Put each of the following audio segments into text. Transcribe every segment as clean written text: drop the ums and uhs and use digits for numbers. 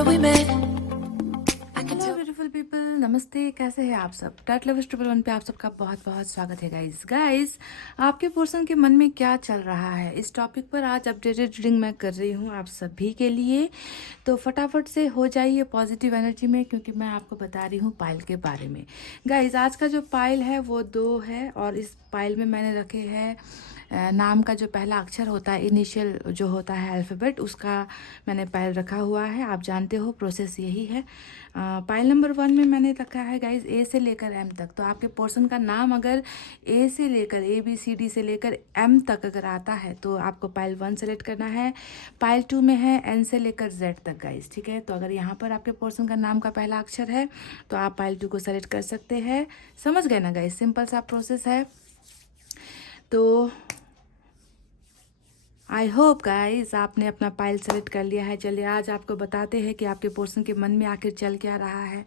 remember we met. I can hello tell. Beautiful people, नमस्ते। कैसे हैं आप सब? टैट लव ट्रिपल वन पे आप सबका बहुत बहुत स्वागत है गाइस। आपके पर्सन के मन में क्या चल रहा है, इस टॉपिक पर आज अपडेटेड रीडिंग मैं कर रही हूँ आप सभी के लिए। तो फटाफट से हो जाइए पॉजिटिव एनर्जी में, क्योंकि मैं आपको बता रही हूँ पाइल के बारे में। गाइस, आज का जो पाइल है वो 2 है, और इस पाइल में मैंने रखे हैं नाम का जो पहला अक्षर होता है, इनिशियल जो होता है अल्फ़ाबेट, उसका मैंने पाइल रखा हुआ है। आप जानते हो प्रोसेस यही है। पाइल नंबर 1 में मैंने रखा है गाइज ए से लेकर एम तक। तो आपके पर्सन का नाम अगर ए से लेकर ABCD से लेकर एम तक अगर आता है तो आपको पाइल 1 सेलेक्ट करना है। पाइल 2 में है एन से लेकर जेड तक गाइज, ठीक है। तो अगर यहाँ पर आपके पर्सन का नाम का पहला अक्षर है तो आप पाइल 2 को सेलेक्ट कर सकते हैं। समझ गए ना गाइज? सिंपल सा प्रोसेस है। तो आई होप गाइस आपने अपना पाइल सेलेक्ट कर लिया है। चलिए आज आपको बताते हैं कि आपके पर्सन के मन में आखिर चल क्या रहा है,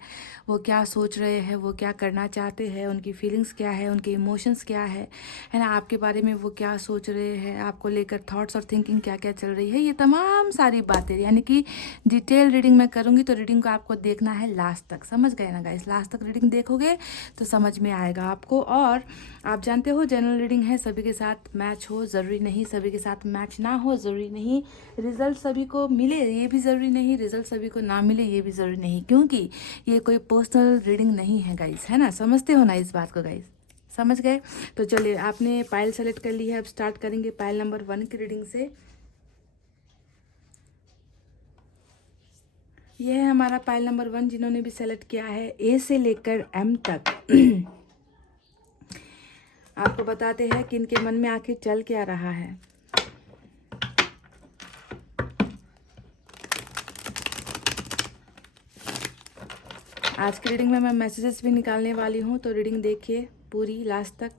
वो क्या सोच रहे हैं, वो क्या करना चाहते हैं, उनकी फीलिंग्स क्या है, उनके इमोशंस क्या है ना, आपके बारे में वो क्या सोच रहे हैं, आपको लेकर थॉट्स और थिंकिंग क्या क्या चल रही है, ये तमाम सारी बातें, यानी कि डिटेल रीडिंग मैं करूँगी। तो रीडिंग को आपको देखना है लास्ट तक। समझ गए ना गाइस? लास्ट तक रीडिंग देखोगे तो समझ में आएगा आपको। और आप जानते हो जनरल रीडिंग है, सभी के साथ मैच हो ज़रूरी नहीं, सभी के साथ मैच ना हो ज़रूरी नहीं, रिजल्ट सभी को मिले ये भी ज़रूरी नहीं, रिजल्ट सभी को ना मिले ये भी ज़रूरी नहीं, क्योंकि ये कोई पर्सनल रीडिंग नहीं है गाइस, है ना। समझते हो ना इस बात को गाइस? समझ गए? तो चलिए आपने पाइल सेलेक्ट कर ली है, अब स्टार्ट करेंगे पाइल नंबर 1 की रीडिंग से। यह है हमारा पाइल नंबर 1, जिन्होंने भी सेलेक्ट किया है ए से लेकर एम तक। आपको बताते हैं कि इनके मन में आखिर चल क्या रहा है। आज की रीडिंग में मैं मैसेजेस भी निकालने वाली हूँ, तो रीडिंग देखिए पूरी लास्ट तक।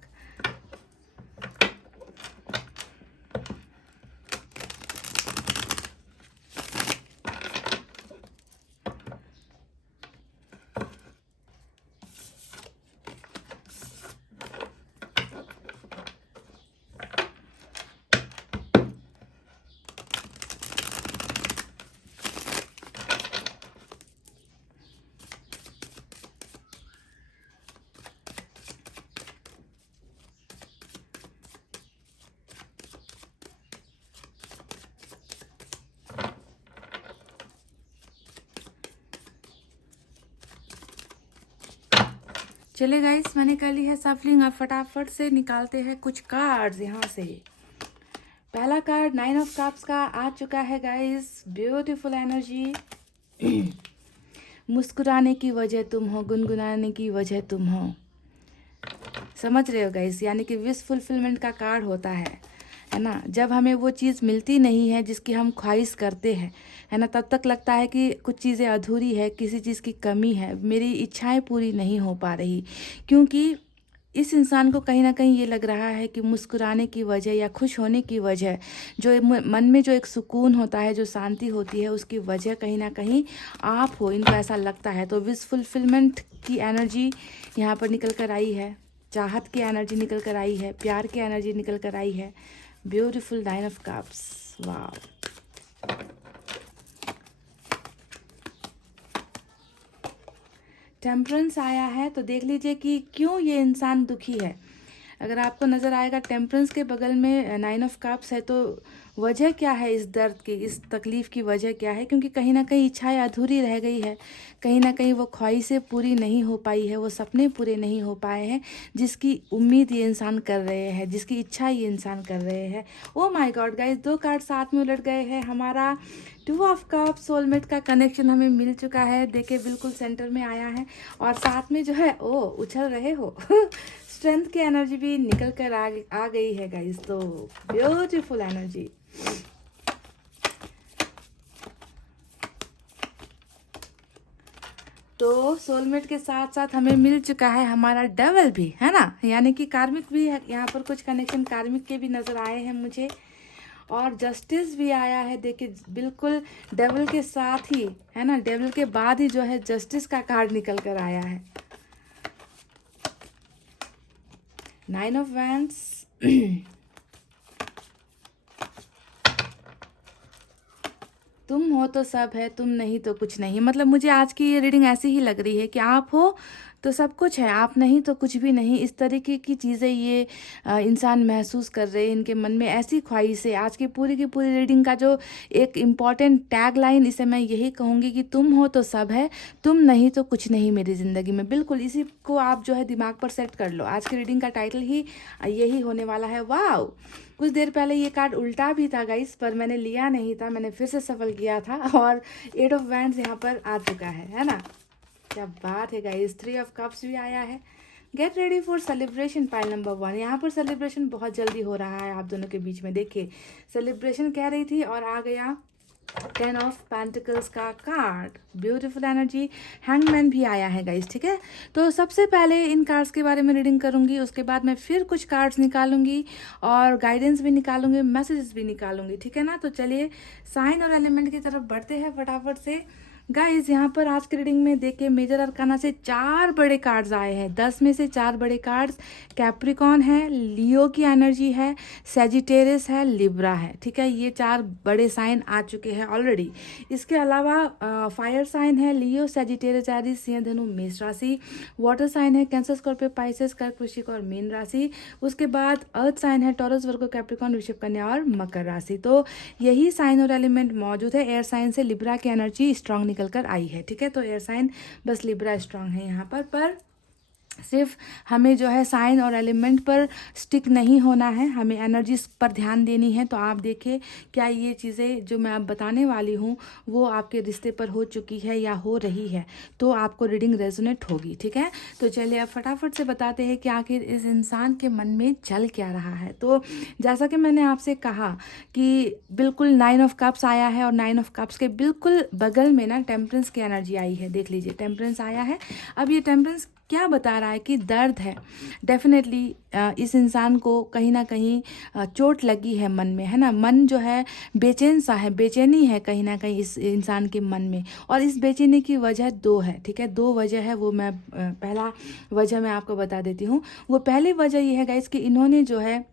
चले गाइस, मैंने कर ली है सफलिंग। अब फटाफट से निकालते हैं कुछ कार्ड्स यहाँ से। पहला कार्ड 9 ऑफ कप्स का आ चुका है गाइस। Beautiful energy. मुस्कुराने की वजह तुम हो, गुनगुनाने की वजह तुम हो। समझ रहे हो गाइस? यानी कि विश फुलफिलमेंट का कार्ड होता है ना। जब हमें वो चीज़ मिलती नहीं है जिसकी हम ख्वाहिश करते हैं, है ना, तब तक लगता है कि कुछ चीज़ें अधूरी है, किसी चीज़ की कमी है, मेरी इच्छाएं पूरी नहीं हो पा रही। क्योंकि इस इंसान को कहीं ना कहीं ये लग रहा है कि मुस्कुराने की वजह या खुश होने की वजह, जो मन में जो एक सुकून होता है, जो शांति होती है, उसकी वजह कहीं ना कहीं आप हो। इनको ऐसा लगता है। तो विश फुलफिलमेंट की एनर्जी यहाँ पर निकल कर आई है, चाहत की एनर्जी निकल कर आई है, प्यार की एनर्जी निकल कर आई है। Beautiful 9 of cups, wow. Temperance आया है, तो देख लीजिए कि क्यों ये इंसान दुखी है। अगर आपको नज़र आएगा टेम्परेंस के बगल में 9 ऑफ कप्स है, तो वजह क्या है इस दर्द की, इस तकलीफ़ की वजह क्या है? क्योंकि कहीं ना कहीं इच्छाएं अधूरी रह गई है, कहीं ना कहीं वो ख्वाहिशें पूरी नहीं हो पाई है, वो सपने पूरे नहीं हो पाए हैं जिसकी उम्मीद ये इंसान कर रहे हैं, जिसकी इच्छा ये इंसान कर रहे हैं। Oh my God guys, 2 card साथ में उलट गए हैं। हमारा 2 ऑफ कप सोलमेट का कनेक्शन हमें मिल चुका है। देखिए बिल्कुल सेंटर में आया है, और साथ में जो है ओ उछल रहे हो। स्ट्रेंथ की एनर्जी भी निकल कर आ गई है गाइस। तो ब्यूटीफुल एनर्जी। तो सोलमेट के साथ साथ हमें मिल चुका है हमारा डेवल भी, है ना, यानी कि कार्मिक भी है। यहाँ पर कुछ कनेक्शन कार्मिक के भी नज़र आए हैं मुझे, और जस्टिस भी आया है। देखिए बिल्कुल डेवल के साथ ही, है ना, डेवल के बाद ही जो है जस्टिस का कार्ड निकल कर आया है। 9 ऑफ वैंड्स। तुम हो तो सब है, तुम नहीं तो कुछ नहीं। मतलब मुझे आज की ये रीडिंग ऐसी ही लग रही है कि आप हो तो सब कुछ है, आप नहीं तो कुछ भी नहीं। इस तरीके की चीज़ें ये इंसान महसूस कर रहे हैं, इनके मन में ऐसी ख्वाहिश है। आज की पूरी रीडिंग का जो एक इम्पॉर्टेंट टैग लाइन, इसे मैं यही कहूँगी कि तुम हो तो सब है, तुम नहीं तो कुछ नहीं मेरी ज़िंदगी में। बिल्कुल इसी को आप जो है दिमाग पर सेट कर लो। आज की रीडिंग का टाइटल ही यही होने वाला है। वाह, कुछ देर पहले ये कार्ड उल्टा भी था गाइस, पर मैंने लिया नहीं था, मैंने फिर से सफल किया था और 8 ऑफ वैंड्स यहाँ पर आ चुका है ना। क्या बात है गाइस, 3 ऑफ कप्स भी आया है। Get ready for celebration, pile number 1। यहाँ पर सेलिब्रेशन बहुत जल्दी हो रहा है आप दोनों के बीच में। देखिए सेलिब्रेशन कह रही थी और आ गया 10 ऑफ पेंटिकल्स का कार्ड, ब्यूटीफुल एनर्जी। हैंगमैन भी आया है गाइस, ठीक है। तो सबसे पहले इन कार्ड्स के बारे में रीडिंग करूंगी, उसके बाद मैं फिर कुछ कार्ड्स निकालूंगी और गाइडेंस भी निकालूंगी, मैसेजेस भी निकालूंगी, ठीक है ना। तो चलिए साइन और एलिमेंट की तरफ बढ़ते हैं फटाफट से गाइज। यहाँ पर आज की रीडिंग में देखिए मेजर अरकाना से 4 बड़े कार्ड्स आए हैं। 10 में से 4 बड़े कार्ड्स कैप्रिकॉन है, लियो की एनर्जी है, सेजिटेरियस है, लिब्रा है, ठीक है। ये 4 बड़े साइन आ चुके हैं ऑलरेडी। इसके अलावा फायर साइन है लियो, सेजिटेरियस, एरीज, सिंह, धनु, मेष राशि। वाटर साइन है कैंसर, स्कॉर्पियो, पाइसेस, कर्क, वृश्चिक और मीन राशि। उसके बाद अर्थ साइन है टॉरस, वर्गो, कैप्रिकॉन, वृषभ, कन्या और मकर राशि। तो यही साइन और एलिमेंट मौजूद है। एयर साइन से लिब्रा की एनर्जी स्ट्रांग निकल कर आई है, ठीक है। तो एयर साइन बस लिब्रा स्ट्रांग है यहाँ पर सिर्फ हमें जो है साइन और एलिमेंट पर स्टिक नहीं होना है, हमें एनर्जीज पर ध्यान देनी है। तो आप देखिए क्या ये चीज़ें जो मैं आप बताने वाली हूँ वो आपके रिश्ते पर हो चुकी है या हो रही है, तो आपको रीडिंग रेजोनेट होगी, ठीक है। तो चलिए अब फटाफट से बताते हैं कि आखिर इस इंसान के मन में चल क्या रहा है। तो जैसा कि मैंने आपसे कहा कि बिल्कुल 9 ऑफ कप्स आया है और 9 ऑफ कप्स के बिल्कुल बगल में ना टेम्परेंस की एनर्जी आई है। देख लीजिए टेम्परेंस आया है। अब ये टेम्परेंस क्या बता रहा है कि दर्द है। डेफिनेटली इस इंसान को कहीं ना कहीं चोट लगी है मन में, है ना। मन जो है बेचैन सा है, बेचैनी है कहीं ना कहीं इस इंसान के मन में। और इस बेचैनी की वजह 2 है, ठीक है। 2 वजह है, वो मैं पहला वजह मैं आपको बता देती हूँ। वो पहली वजह ये है गाइस कि इन्होंने जो है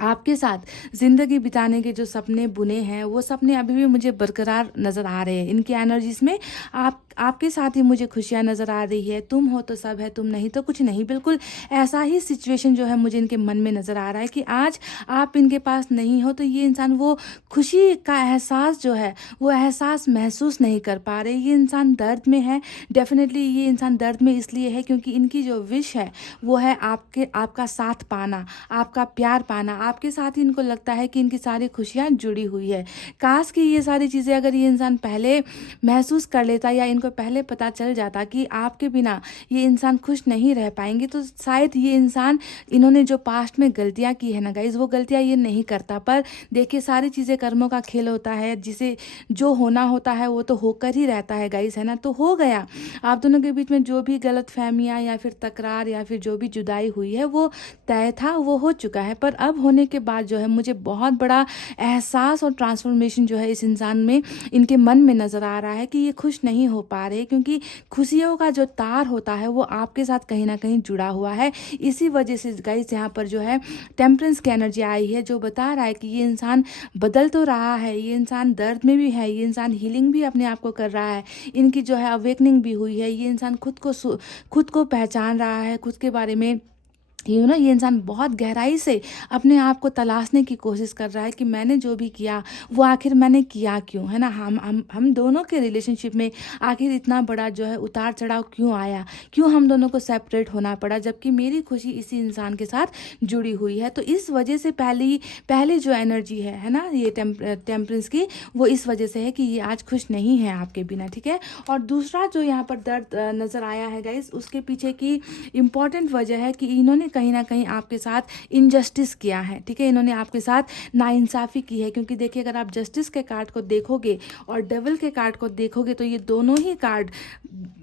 आपके साथ ज़िंदगी बिताने के जो सपने बुने हैं वो सपने अभी भी मुझे बरकरार नज़र आ रहे हैं। इनकी एनर्जीज में आपके साथ ही मुझे खुशियाँ नज़र आ रही है। तुम हो तो सब है, तुम नहीं तो कुछ नहीं। बिल्कुल ऐसा ही सिचुएशन जो है मुझे इनके मन में नज़र आ रहा है कि आज आप इनके पास नहीं हो तो ये इंसान वो खुशी का एहसास जो है वो एहसास महसूस नहीं कर पा रहे। ये इंसान दर्द में है। डेफिनेटली ये इंसान दर्द में इसलिए है क्योंकि इनकी जो विश है वो है आपका साथ पाना, आपका प्यार पाना। आपके साथ ही इनको लगता है कि इनकी सारी खुशियाँ जुड़ी हुई है। काश कि ये सारी चीज़ें अगर ये इंसान पहले महसूस कर लेता या इनको पहले पता चल जाता कि आपके बिना ये इंसान खुश नहीं रह पाएंगे, तो शायद ये इंसान इन्होंने जो पास्ट में गलतियाँ की है ना गाइज, वो गलतियाँ ये नहीं करता। पर देखिए सारी चीज़ें कर्मों का खेल होता है, जिसे जो होना होता है वो तो होकर ही रहता है गाइज, है ना। तो हो गया, आप दोनों के बीच में जो भी गलत फहमियाँ या फिर तकरार या फिर जो भी जुदाई हुई है वो तय था, वो हो चुका है। पर अब होने के बाद जो है मुझे बहुत बड़ा एहसास और ट्रांसफॉर्मेशन जो है इस इंसान में, इनके मन में नज़र आ रहा है कि ये खुश नहीं हो पा रहे, क्योंकि खुशियों का जो तार होता है वो आपके साथ कहीं ना कहीं जुड़ा हुआ है। इसी वजह से गाइस यहाँ पर जो है टेम्परेंस की एनर्जी आई है, जो बता रहा है कि ये इंसान बदल तो रहा है, ये इंसान दर्द में भी है, ये इंसान हीलिंग भी अपने आप को कर रहा है, इनकी जो है अवेकनिंग भी हुई है। ये इंसान खुद को पहचान रहा है, खुद के बारे में ये इंसान बहुत गहराई से अपने आप को तलाशने की कोशिश कर रहा है कि मैंने जो भी किया वो आखिर मैंने किया क्यों, है ना। हम दोनों के रिलेशनशिप में आखिर इतना बड़ा जो है उतार चढ़ाव क्यों आया, क्यों हम दोनों को सेपरेट होना पड़ा, जबकि मेरी खुशी इसी इंसान के साथ जुड़ी हुई है। तो इस वजह से पहले जो एनर्जी है ना, ये टेम्परेंस की, वो इस वजह से है कि ये आज खुश नहीं है आपके बिना, ठीक है। और दूसरा जो यहाँ पर दर्द नज़र आया है गाइस, उसके पीछे की इम्पॉर्टेंट वजह है कि इन्होंने कहीं ना कहीं आपके साथ इनजस्टिस किया है, ठीक है। इन्होंने आपके साथ नाइंसाफ़ी की है, क्योंकि देखिए अगर आप जस्टिस के कार्ड को देखोगे और डेविल के कार्ड को देखोगे तो ये दोनों ही कार्ड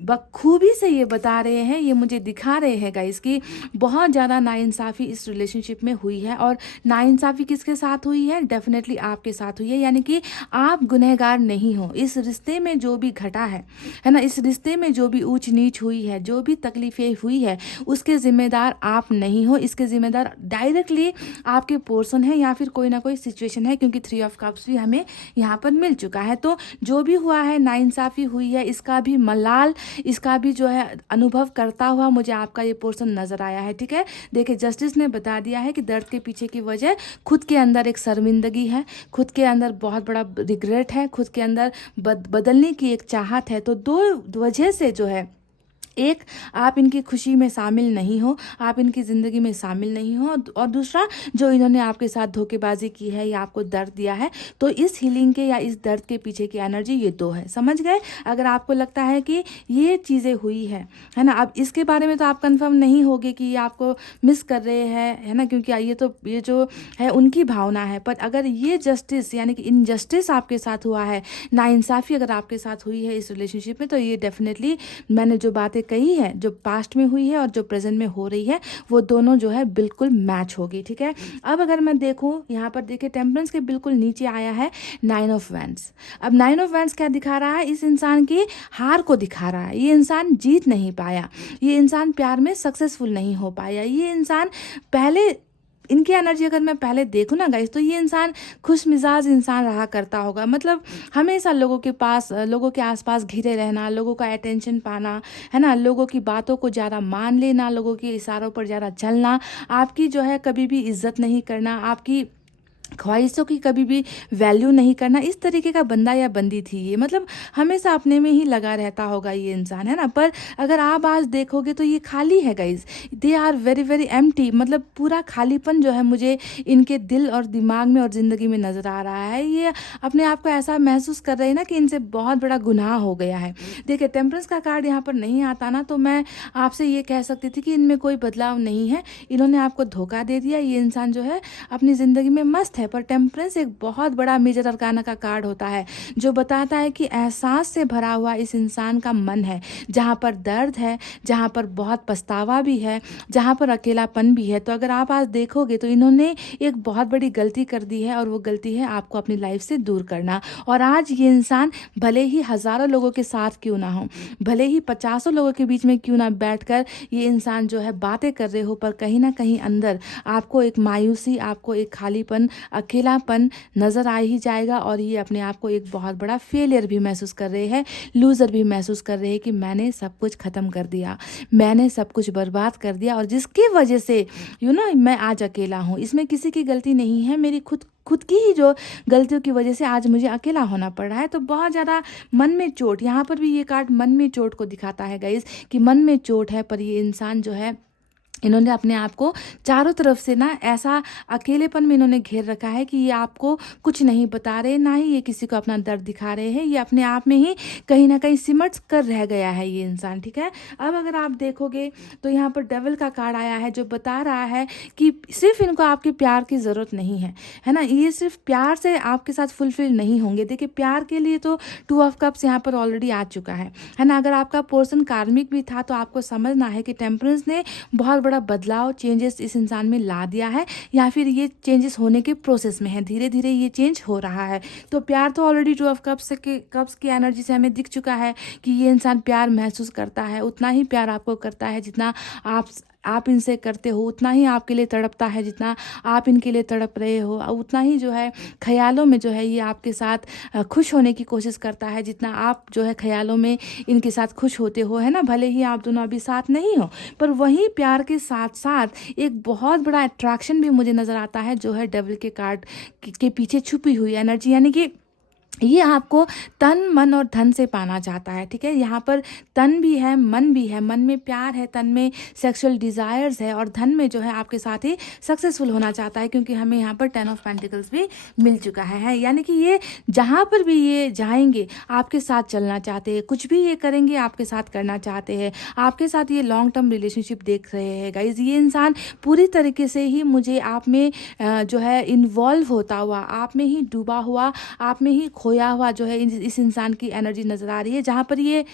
बखूबी से ये बता रहे हैं, ये मुझे दिखा रहे हैं गाइस कि बहुत ज़्यादा नाइंसाफ़ी इस रिलेशनशिप में हुई है। और नाइंसाफ़ी किसके साथ हुई है? डेफिनेटली आपके साथ हुई है, यानी कि आप गुनहगार नहीं हो। इस रिश्ते में जो भी घटा है ना, इस रिश्ते में जो भी ऊंच नीच हुई है, जो भी तकलीफें हुई है, उसके जिम्मेदार आप नहीं हो, इसके जिम्मेदार डायरेक्टली आपके पोर्शन है या फिर कोई ना कोई सिचुएशन है, क्योंकि 3 ऑफ कप्स भी हमें यहाँ पर मिल चुका है। तो जो भी हुआ है, नाइंसाफ़ी हुई है, इसका भी मलाल, इसका भी जो है अनुभव करता हुआ मुझे आपका ये पोर्शन नज़र आया है। ठीक है, देखिए जस्टिस ने बता दिया है कि दर्द के पीछे की वजह खुद के अंदर एक शर्मिंदगी है, खुद के अंदर बहुत बड़ा रिग्रेट है, खुद के अंदर बदलने की एक चाहत है। तो दो वजह से जो है, एक, आप इनकी खुशी में शामिल नहीं हो, आप इनकी ज़िंदगी में शामिल नहीं हो, और दूसरा, जो इन्होंने आपके साथ धोखेबाजी की है या आपको दर्द दिया है, तो इस हीलिंग के या इस दर्द के पीछे की एनर्जी ये दो है। समझ गए? अगर आपको लगता है कि ये चीज़ें हुई है ना, अब इसके बारे में तो आप कंफर्म नहीं होगे कि ये आपको मिस कर रहे हैं, है ना, क्योंकि ये जो है उनकी भावना है। पर अगर ये जस्टिस यानी कि इनजस्टिस आपके साथ हुआ है, नाइंसाफ़ी अगर आपके साथ हुई है इस रिलेशनशिप में, तो ये डेफिनेटली मैंने जो बातें कही है, जो पास्ट में हुई है और जो प्रेजेंट में हो रही है, वो दोनों जो है बिल्कुल मैच होगी। ठीक है, अब अगर मैं देखूं यहाँ पर, देखिए टेम्परेंस के बिल्कुल नीचे आया है 9 ऑफ वैंड्स। अब 9 ऑफ वैंड्स क्या दिखा रहा है? इस इंसान की हार को दिखा रहा है। ये इंसान जीत नहीं पाया, ये इंसान प्यार में सक्सेसफुल नहीं हो पाया, ये इंसान पहले, इनकी एनर्जी अगर मैं पहले देखूँ ना गाइस, तो ये इंसान खुश मिजाज इंसान रहा करता होगा। मतलब हमेशा लोगों के पास, लोगों के आसपास घिरे रहना, लोगों का अटेंशन पाना, है ना, लोगों की बातों को ज़्यादा मान लेना, लोगों के इशारों पर ज़्यादा चलना, आपकी जो है कभी भी इज्जत नहीं करना, आपकी ख्वाहिशों की कभी भी वैल्यू नहीं करना, इस तरीके का बंदा या बंदी थी ये। मतलब हमेशा अपने में ही लगा रहता होगा ये इंसान, है ना। पर अगर आप आज देखोगे तो ये खाली है guys, they are very very empty. मतलब पूरा खालीपन जो है मुझे इनके दिल और दिमाग में और ज़िंदगी में नज़र आ रहा है। ये अपने आप को ऐसा महसूस कर रहे हैं ना कि इनसे बहुत बड़ा गुनाह हो गया है। देखिए टेम्परेंस का कार्ड यहाँ पर नहीं आता ना, तो मैं आपसे ये कह सकती थी कि इनमें कोई बदलाव नहीं है, इन्होंने आपको धोखा दे दिया। ये इंसान जो है अपनी ज़िंदगी में मस्त है। पर टेम्परेंस एक बहुत बड़ा मेजर अरकाना का कार्ड होता है, जो बताता है कि एहसास से भरा हुआ इस इंसान का मन है, जहाँ पर दर्द है, जहाँ पर बहुत पछतावा भी है, जहाँ पर अकेलापन भी है। तो अगर आप आज देखोगे तो इन्होंने एक बहुत बड़ी गलती कर दी है, और वो गलती है आपको अपनी लाइफ से दूर करना। और आज ये इंसान भले ही हज़ारों लोगों के साथ क्यों ना हो, भले ही 50 लोगों के बीच में क्यों ना बैठकर ये इंसान जो है बातें कर रहे हो, पर कहीं ना कहीं अंदर आपको एक मायूसी, आपको एक खालीपन, अकेलापन नज़र आ ही जाएगा। और ये अपने आप को एक बहुत बड़ा फेलियर भी महसूस कर रहे हैं, लूज़र भी महसूस कर रहे हैं कि मैंने सब कुछ ख़त्म कर दिया, मैंने सब कुछ बर्बाद कर दिया, और जिसकी वजह से मैं आज अकेला हूँ। इसमें किसी की गलती नहीं है, मेरी खुद की ही जो गलतियों की वजह से आज मुझे अकेला होना पड़ रहा है। तो बहुत ज़्यादा मन में चोट, यहाँ पर भी ये कार्ड मन में चोट को दिखाता है गाइस, कि मन में चोट है। पर ये इंसान जो है, इन्होंने अपने आप को चारों तरफ से ना ऐसा अकेलेपन में इन्होंने घेर रखा है कि ये आपको कुछ नहीं बता रहे, ना ही ये किसी को अपना दर्द दिखा रहे हैं। ये अपने आप में ही कहीं ना कहीं सिमट कर रह गया है ये इंसान। ठीक है, अब अगर आप देखोगे तो यहाँ पर डेविल का कार्ड आया है, जो बता रहा है कि सिर्फ इनको आपके प्यार की ज़रूरत नहीं है ना, ये सिर्फ प्यार से आपके साथ फुलफिल नहीं होंगे। देखिए प्यार के लिए तो 2 ऑफ कप्स यहाँ पर ऑलरेडी आ चुका है ना। अगर आपका पोर्शन कार्मिक भी था, तो आपको समझना है कि टेम्परेंस ने बहुत बड़ा बदलाव, चेंजेस इस इंसान में ला दिया है, या फिर ये चेंजेस होने के प्रोसेस में है, धीरे धीरे ये चेंज हो रहा है। तो प्यार तो ऑलरेडी 2 ऑफ कप्स की एनर्जी से हमें दिख चुका है कि ये इंसान प्यार महसूस करता है, उतना ही प्यार आपको करता है जितना आप इनसे करते हो, उतना ही आपके लिए तड़पता है जितना आप इनके लिए तड़प रहे हो, उतना ही जो है ख्यालों में जो है ये आपके साथ खुश होने की कोशिश करता है जितना आप जो है ख्यालों में इनके साथ खुश होते हो, है ना। भले ही आप दोनों अभी साथ नहीं हो, पर वहीं प्यार के साथ साथ एक बहुत बड़ा अट्रैक्शन भी मुझे नज़र आता है, जो है डेविल के कार्ड के पीछे छुपी हुई एनर्जी, यानी कि ये आपको तन मन और धन से पाना चाहता है। ठीक है, यहाँ पर तन भी है, मन भी है। मन में प्यार है, तन में सेक्सुअल डिज़ायर्स है, और धन में जो है आपके साथ ही सक्सेसफुल होना चाहता है, क्योंकि हमें यहाँ पर 10 ऑफ पेंटिकल्स भी मिल चुका है। यानी कि ये जहाँ पर भी ये जाएंगे आपके साथ चलना चाहते हैं, कुछ भी ये करेंगे आपके साथ करना चाहते हैं, आपके साथ ये लॉन्ग टर्म रिलेशनशिप देख रहे हैं गाइज। ये इंसान पूरी तरीके से ही मुझे आप में जो है इन्वॉल्व होता हुआ, आप में ही डूबा हुआ, आप में ही खोया हुआ जो है इस इंसान की एनर्जी नज़र आ रही है, जहाँ पर ये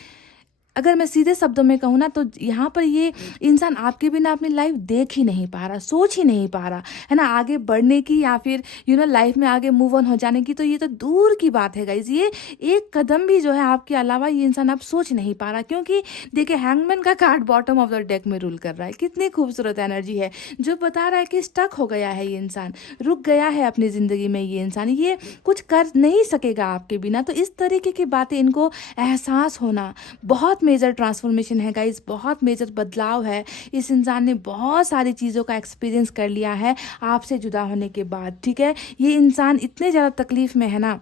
अगर मैं सीधे शब्दों में कहूँ ना तो यहाँ पर ये इंसान आपके बिना अपनी लाइफ देख ही नहीं पा रहा, सोच ही नहीं पा रहा, है ना, आगे बढ़ने की या फिर लाइफ में आगे मूव ऑन हो जाने की तो ये तो दूर की बात है गाइज। ये एक कदम भी जो है आपके अलावा ये इंसान अब सोच नहीं पा रहा, क्योंकि देखिए हैंगमैन का card bottom of the deck में रूल कर रहा है। कितनी खूबसूरत एनर्जी है जो बता रहा है कि स्टक हो गया है ये इंसान, रुक गया है अपनी ज़िंदगी में ये इंसान, ये कुछ कर नहीं सकेगा आपके बिना। तो इस तरीके की बातें इनको एहसास होना, बहुत मेजर ट्रांसफॉर्मेशन है गाइज, बहुत मेजर बदलाव है। इस इंसान ने बहुत सारी चीज़ों का एक्सपीरियंस कर लिया है आपसे जुदा होने के बाद, ठीक है। ये इंसान इतने ज़्यादा तकलीफ़ में है ना,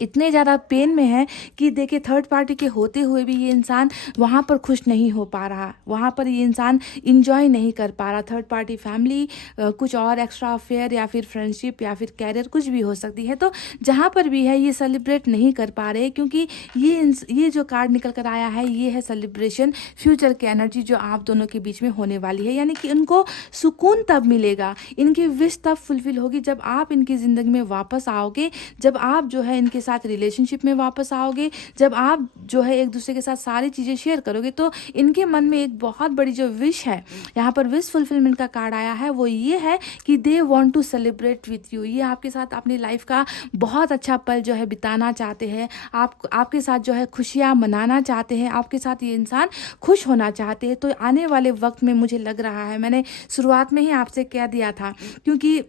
इतने ज़्यादा पेन में है कि देखिए थर्ड पार्टी के होते हुए भी ये इंसान वहाँ पर खुश नहीं हो पा रहा, वहाँ पर ये इंसान इंजॉय नहीं कर पा रहा। थर्ड पार्टी फैमिली, कुछ और एक्स्ट्रा अफेयर या फिर फ्रेंडशिप या फिर कैरियर कुछ भी हो सकती है, तो जहाँ पर भी है ये सेलिब्रेट नहीं कर पा रहे, क्योंकि ये जो कार्ड निकल कर आया है ये है सेलिब्रेशन, फ्यूचर की एनर्जी जो आप दोनों के बीच में होने वाली है। यानी कि उनको सुकून तब मिलेगा, इनकी विश तब फुलफिल होगी जब आप इनकी ज़िंदगी में वापस आओगे, जब आप जो है इनके साथ रिलेशनशिप में वापस आओगे, जब आप जो है एक दूसरे के साथ सारी चीज़ें शेयर करोगे। तो इनके मन में एक बहुत बड़ी जो विश है, यहाँ पर विश फुलफिलमेंट का कार्ड आया है, वो ये है कि they want to celebrate with you. ये आपके साथ अपनी लाइफ का बहुत अच्छा पल जो है बिताना चाहते हैं, आपके साथ जो है खुशियाँ मनाना चाहते हैं, आपके साथ ये इंसान खुश होना चाहते हैं। तो आने वाले वक्त में मुझे लग रहा है, मैंने शुरुआत में ही आपसे कह दिया था, क्योंकि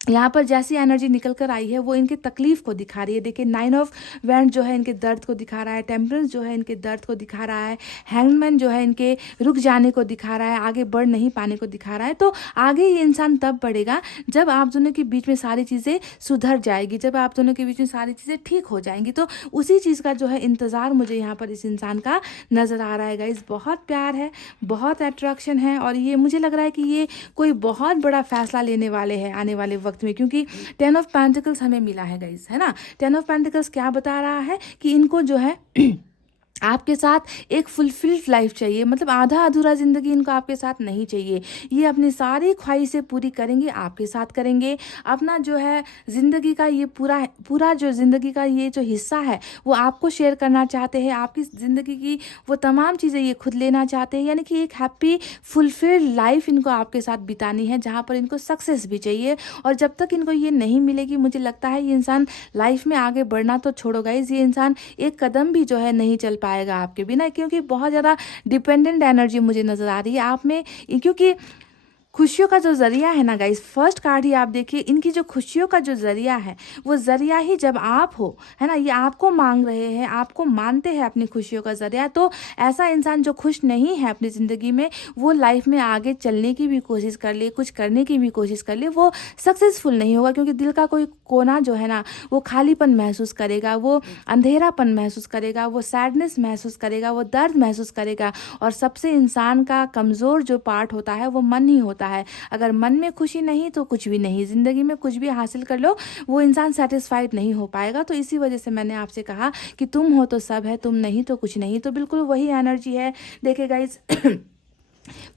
यहाँ पर जैसी एनर्जी निकल कर आई है वो इनके तकलीफ को दिखा रही है। देखिए 9 ऑफ वैंड जो है इनके दर्द को दिखा रहा है, टेम्परेंस जो है इनके दर्द को दिखा रहा है, हैंगमैन जो है इनके रुक जाने को दिखा रहा है, आगे बढ़ नहीं पाने को दिखा रहा है। तो आगे ये इंसान तब बढ़ेगा जब आप दोनों के बीच में सारी चीज़ें सुधर जाएगी, जब आप दोनों के बीच में सारी चीज़ें ठीक हो जाएंगी। तो उसी चीज़ का जो है इंतज़ार मुझे यहाँ पर इस इंसान का नज़र आ रहा है गाइस। बहुत प्यार है, बहुत अट्रैक्शन है, और ये मुझे लग रहा है कि ये कोई बहुत बड़ा फैसला लेने वाले हैं आने वाले वक्त में, क्योंकि 10 ऑफ पेंटिकल्स हमें मिला है गाइस, है ना। 10 ऑफ पेंटिकल्स क्या बता रहा है कि इनको जो है आपके साथ एक फुलफिल्ड लाइफ चाहिए, मतलब आधा अधूरा ज़िंदगी इनको आपके साथ नहीं चाहिए। ये अपनी सारी ख्वाहिशें पूरी करेंगे, आपके साथ करेंगे। अपना जो है ज़िंदगी का ये पूरा जो ज़िंदगी का ये जो हिस्सा है वो आपको शेयर करना चाहते हैं। आपकी ज़िंदगी की वो तमाम चीज़ें ये खुद लेना चाहते हैं, यानी कि एक हैप्पी फुलफिल्ड लाइफ इनको आपके साथ बितानी है, जहाँ पर इनको सक्सेस भी चाहिए। और जब तक इनको ये नहीं मिलेगी, मुझे लगता है ये इंसान लाइफ में आगे बढ़ना तो छोड़ो गाइज, ये इंसान एक कदम भी जो है नहीं चल पाएगा आपके बिना, क्योंकि बहुत ज़्यादा डिपेंडेंट एनर्जी मुझे नज़र आ रही है आप में। क्योंकि खुशियों का जो ज़रिया है ना गाइस, फर्स्ट कार्ड ही आप देखिए, इनकी जो खुशियों का जो ज़रिया है वो ज़रिया ही जब आप हो, है ना, ये आपको मांग रहे हैं, आपको मानते हैं अपनी खुशियों का ज़रिया। तो ऐसा इंसान जो खुश नहीं है अपनी ज़िंदगी में, वो लाइफ में आगे चलने की भी कोशिश कर ले, कुछ करने की भी कोशिश कर ले, वो सक्सेसफुल नहीं होगा, क्योंकि दिल का कोई कोना जो है ना वो खालीपन महसूस करेगा, वो अंधेरापन महसूस करेगा, वो सैडनेस महसूस करेगा, वो दर्द महसूस करेगा। और सबसे इंसान का कमज़ोर जो पार्ट होता है वो मन ही होता है। अगर मन में खुशी नहीं तो कुछ भी नहीं, ज़िंदगी में कुछ भी हासिल कर लो वो इंसान सेटिस्फाइड नहीं हो पाएगा। तो इसी वजह से मैंने आपसे कहा कि तुम हो तो सब है, तुम नहीं तो कुछ नहीं। तो बिल्कुल वही एनर्जी है। देखिए गाइज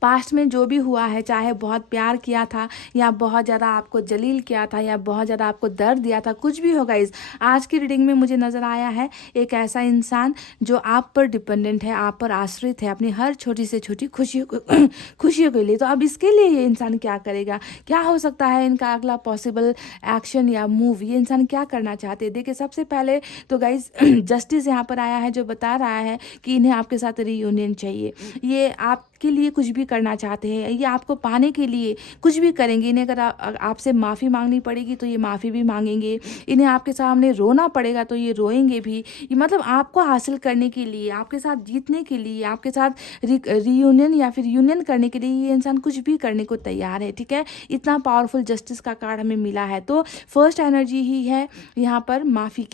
पास्ट में जो भी हुआ है, चाहे बहुत प्यार किया था या बहुत ज़्यादा आपको जलील किया था या बहुत ज़्यादा आपको दर्द दिया था, कुछ भी होगा, इस आज की रीडिंग में मुझे नज़र आया है एक ऐसा इंसान जो आप पर डिपेंडेंट है, आप पर आश्रित है अपनी हर छोटी से छोटी खुशियों के लिए। तो अब इसके लिए ये इंसान क्या करेगा, क्या हो सकता है इनका अगला पॉसिबल एक्शन या मूव, ये इंसान क्या करना चाहते हैं। देखिए सबसे पहले तो गाइज जस्टिस यहाँ पर आया है जो बता रहा है कि इन्हें आपके साथ रीयूनियन चाहिए। ये आपके लिए कुछ भी करना चाहते हैं, ये आपको पाने के लिए कुछ भी करेंगे। इन्हें अगर आपसे माफ़ी मांगनी पड़ेगी तो ये माफ़ी भी मांगेंगे, इन्हें आपके सामने रोना पड़ेगा तो ये रोएंगे भी। ये मतलब आपको हासिल करने के लिए, आपके साथ जीतने के लिए, आपके साथ रीयूनियन या फिर यूनियन करने के लिए ये इंसान कुछ भी करने को तैयार है, ठीक है। इतना पावरफुल जस्टिस का कार्ड हमें मिला है। तो फर्स्ट एनर्जी ही है यहाँ पर माफ़ी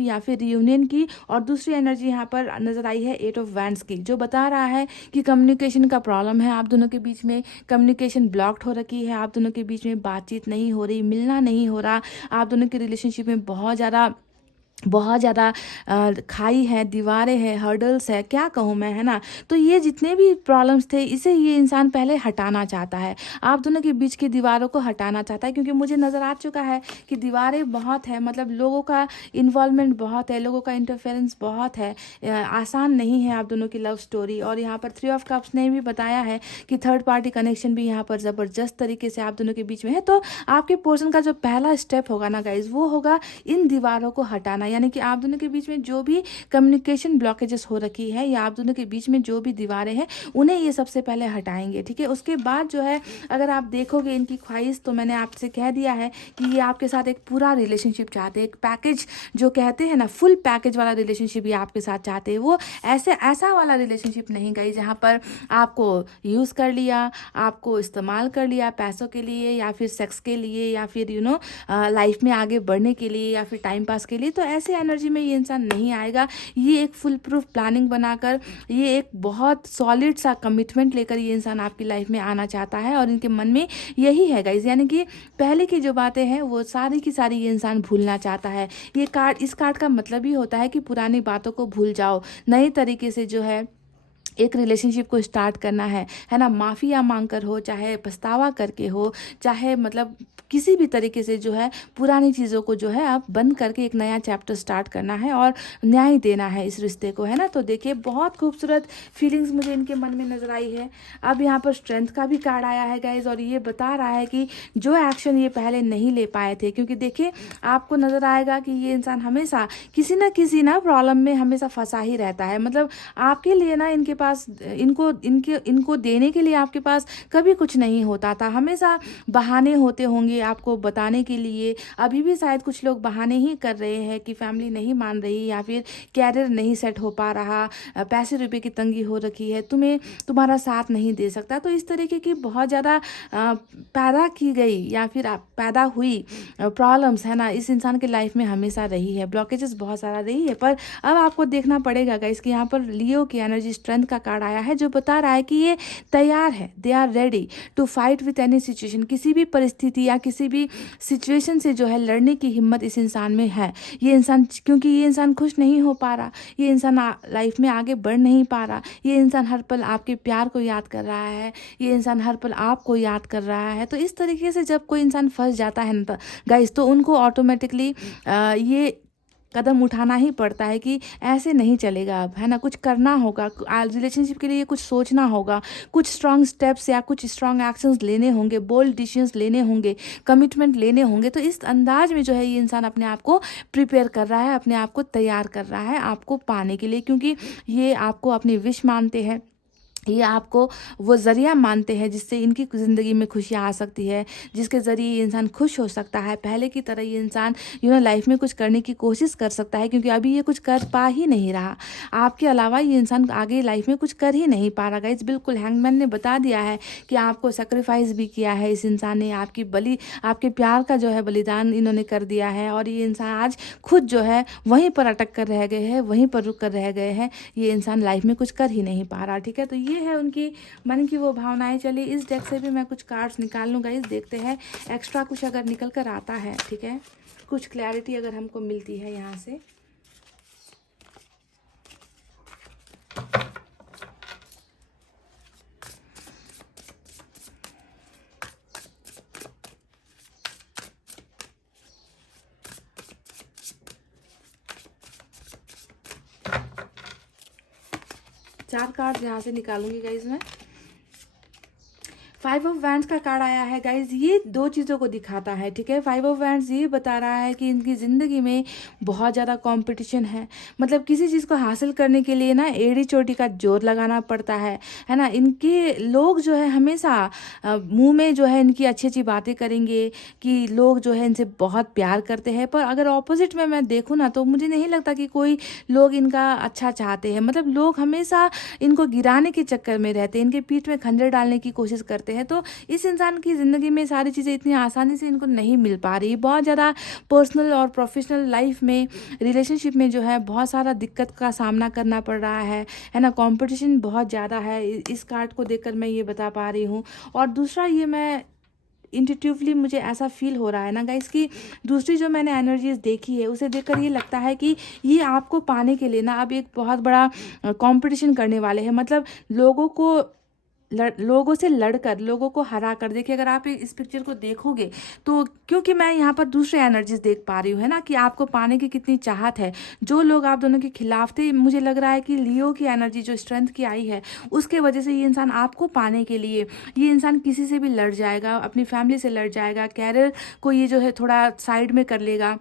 या फिर रीयूनियन की, और दूसरी एनर्जी यहाँ पर नज़र आई है 8 ऑफ वैंड्स की, जो बता रहा है कि कम्युनिकेशन का प्रॉब्लम है आप दोनों के बीच में, कम्युनिकेशन ब्लॉक्ड हो रखी है, आप दोनों के बीच में बातचीत नहीं हो रही, मिलना नहीं हो रहा, आप दोनों के रिलेशनशिप में बहुत ज़्यादा बहुत ज़्यादा खाई है, दीवारें हैं, हर्डल्स है, क्या कहूँ मैं, है ना। तो ये जितने भी प्रॉब्लम्स थे, इसे ये इंसान पहले हटाना चाहता है, आप दोनों के बीच की दीवारों को हटाना चाहता है, क्योंकि मुझे नज़र आ चुका है कि दीवारें बहुत है, मतलब लोगों का इन्वॉल्वमेंट बहुत है, लोगों का इंटरफेरेंस बहुत है। आसान नहीं है आप दोनों की लव स्टोरी। और यहाँ पर 3 ऑफ कप्स ने भी बताया है कि थर्ड पार्टी कनेक्शन भी यहाँ पर ज़बरदस्त तरीके से आप दोनों के बीच में है। तो आपके पर्सन का जो पहला स्टेप होगा ना गाइज, वो होगा इन दीवारों को हटाना, यानी कि आप दोनों के बीच में जो भी कम्युनिकेशन ब्लॉकेजेस हो रखी है, या आप दोनों के बीच में जो भी दीवारें हैं, उन्हें ये सबसे पहले हटाएंगे, ठीक है। उसके बाद जो है, अगर आप देखोगे इनकी ख्वाहिश, तो मैंने आपसे कह दिया है कि ये आपके साथ एक पूरा रिलेशनशिप चाहते हैं, एक पैकेज जो कहते हैं ना, फुल पैकेज वाला रिलेशनशिप ये आपके साथ चाहते हैं। वो ऐसा वाला रिलेशनशिप नहीं गई जहाँ पर आपको यूज़ कर लिया, आपको इस्तेमाल कर लिया पैसों के लिए, या फिर सेक्स के लिए, या फिर लाइफ में आगे बढ़ने के लिए, या फिर टाइम पास के लिए। तो ऐसे एनर्जी में ये इंसान नहीं आएगा। ये एक फुल प्रूफ प्लानिंग बनाकर, ये एक बहुत सॉलिड सा कमिटमेंट लेकर ये इंसान आपकी लाइफ में आना चाहता है, और इनके मन में यही है गाइज, यानी कि पहले की जो बातें हैं वो सारी की सारी ये इंसान भूलना चाहता है। इस कार्ड का मतलब ही होता है कि पुरानी बातों को भूल जाओ, नए तरीके से जो है एक रिलेशनशिप को स्टार्ट करना है ना। माफ़िया मांग कर हो, चाहे पछतावा करके हो, चाहे मतलब किसी भी तरीके से जो है पुरानी चीज़ों को जो है आप बंद करके एक नया चैप्टर स्टार्ट करना है और न्याय देना है इस रिश्ते को, है ना। तो देखिए, बहुत खूबसूरत फीलिंग्स मुझे इनके मन में नज़र आई है। अब यहाँ पर स्ट्रेंथ का भी कार्ड आया है गाइज, और ये बता रहा है कि जो एक्शन ये पहले नहीं ले पाए थे, क्योंकि देखिए आपको नज़र आएगा कि ये इंसान हमेशा किसी ना प्रॉब्लम में हमेशा फंसा ही रहता है। मतलब आपके लिए ना इनके पास इनको देने के लिए आपके पास कभी कुछ नहीं होता था, हमेशा बहाने होते होंगे आपको बताने के लिए। अभी भी शायद कुछ लोग बहाने ही कर रहे हैं कि फैमिली नहीं मान रही, या फिर कैरियर नहीं सेट हो पा रहा, पैसे रुपए की तंगी हो रखी है, तुम्हारा साथ नहीं दे सकता। तो इस तरीके की बहुत ज़्यादा पैदा की गई या फिर पैदा हुई प्रॉब्लम्स, है ना, इस इंसान के लाइफ में हमेशा रही है, ब्लॉकेजेस बहुत सारा रही है। पर अब आपको देखना पड़ेगा गाइस कि यहाँ पर लियो की एनर्जी स्ट्रेंथ का कार्ड आया है, जो बता रहा है कि ये तैयार है, they are ready to fight with any situation. किसी भी परिस्थिति या किसी भी सिचुएशन से जो है लड़ने की हिम्मत इस इंसान में है। ये इंसान, क्योंकि ये इंसान खुश नहीं हो पा रहा, ये इंसान लाइफ में आगे बढ़ नहीं पा रहा, ये इंसान हर पल आपके प्यार को याद कर रहा है, ये इंसान हर पल आपको याद कर रहा है। तो इस तरीके से जब कोई इंसान फंस जाता है ना गाइस, तो उनको ऑटोमेटिकली ये कदम उठाना ही पड़ता है कि ऐसे नहीं चलेगा अब, है ना, कुछ करना होगा, रिलेशनशिप के लिए कुछ सोचना होगा, कुछ स्ट्रांग स्टेप्स या कुछ स्ट्रांग एक्शंस लेने होंगे, बोल्ड डिसीजंस लेने होंगे, कमिटमेंट लेने होंगे। तो इस अंदाज में जो है ये इंसान अपने आप को प्रिपेयर कर रहा है, अपने आप को तैयार कर रहा है आपको पाने के लिए, क्योंकि ये आपको अपनी विश मानते हैं, ये आपको वो ज़रिया मानते हैं जिससे इनकी ज़िंदगी में खुशियाँ आ सकती है, जिसके ज़रिए ये इंसान खुश हो सकता है। पहले की तरह ये इंसान लाइफ में कुछ करने की कोशिश कर सकता है, क्योंकि अभी ये कुछ कर पा ही नहीं रहा। आपके अलावा ये इंसान आगे लाइफ में कुछ कर ही नहीं पा रहा गाइस। बिल्कुल हैंगमैन ने बता दिया है कि आपको सेक्रीफाइस भी किया है इस इंसान ने, आपके प्यार का जो है बलिदान इन्होंने कर दिया है, और ये इंसान आज खुद जो है वहीं पर अटक कर रह गए हैं, वहीं पर रुक कर रह गए हैं। ये इंसान लाइफ में कुछ कर ही नहीं पा रहा, ठीक है। तो ये है उनकी मन की वो भावनाएं। चलिए इस डेक से भी मैं कुछ कार्ड्स निकाल लूँ गाइस, देखते हैं एक्स्ट्रा कुछ अगर निकल कर आता है, ठीक है, कुछ क्लैरिटी अगर हमको मिलती है यहाँ से। चार कार्ड यहाँ से निकालूंगी गाइज मैं। 5 ऑफ वैंड्स का कार्ड आया है गाइज, ये दो चीज़ों को दिखाता है, ठीक है। 5 ऑफ वैंड्स ये बता रहा है कि इनकी ज़िंदगी में बहुत ज़्यादा कंपटीशन है। मतलब किसी चीज़ को हासिल करने के लिए ना एड़ी चोटी का जोर लगाना पड़ता है ना। इनके लोग जो है हमेशा मुंह में जो है इनकी अच्छी अच्छी बातें करेंगे कि लोग जो है इनसे बहुत प्यार करते हैं, पर अगर ऑपोजिट में मैं देखूँ ना, तो मुझे नहीं लगता कि कोई लोग इनका अच्छा चाहते हैं। मतलब लोग हमेशा इनको गिराने के चक्कर में रहते हैं, इनके पीठ में खंजर डालने की कोशिश करते हैं। तो इस इंसान की ज़िंदगी में सारी चीज़ें इतनी आसानी से इनको नहीं मिल पा रही। बहुत ज़्यादा पर्सनल और प्रोफेशनल लाइफ में, रिलेशनशिप में जो है बहुत सारा दिक्कत का सामना करना पड़ रहा है ना। कंपटीशन बहुत ज़्यादा है, इस कार्ड को देखकर मैं ये बता पा रही हूँ। और दूसरा ये मैं इंट्यूटिवली मुझे ऐसा फील हो रहा है ना गाइस कि दूसरी जो मैंने एनर्जीज देखी है उसे देखकर ये लगता है कि ये आपको पाने के लिए ना अब एक बहुत बड़ा कंपटीशन करने वाले हैं। मतलब लोगों से लड़कर लोगों को हरा कर। देखिए अगर आप इस पिक्चर को देखोगे तो क्योंकि मैं यहाँ पर दूसरे एनर्जीज देख पा रही हूँ, है ना, कि आपको पाने की कितनी चाहत है। जो लोग आप दोनों के खिलाफ थे, मुझे लग रहा है कि लियो की एनर्जी जो स्ट्रेंथ की आई है उसके वजह से ये इंसान आपको पाने के लिए, ये इंसान किसी से भी लड़ जाएगा, अपनी फैमिली से लड़ जाएगा, कैरियर को ये जो है थोड़ा साइड में कर लेगा,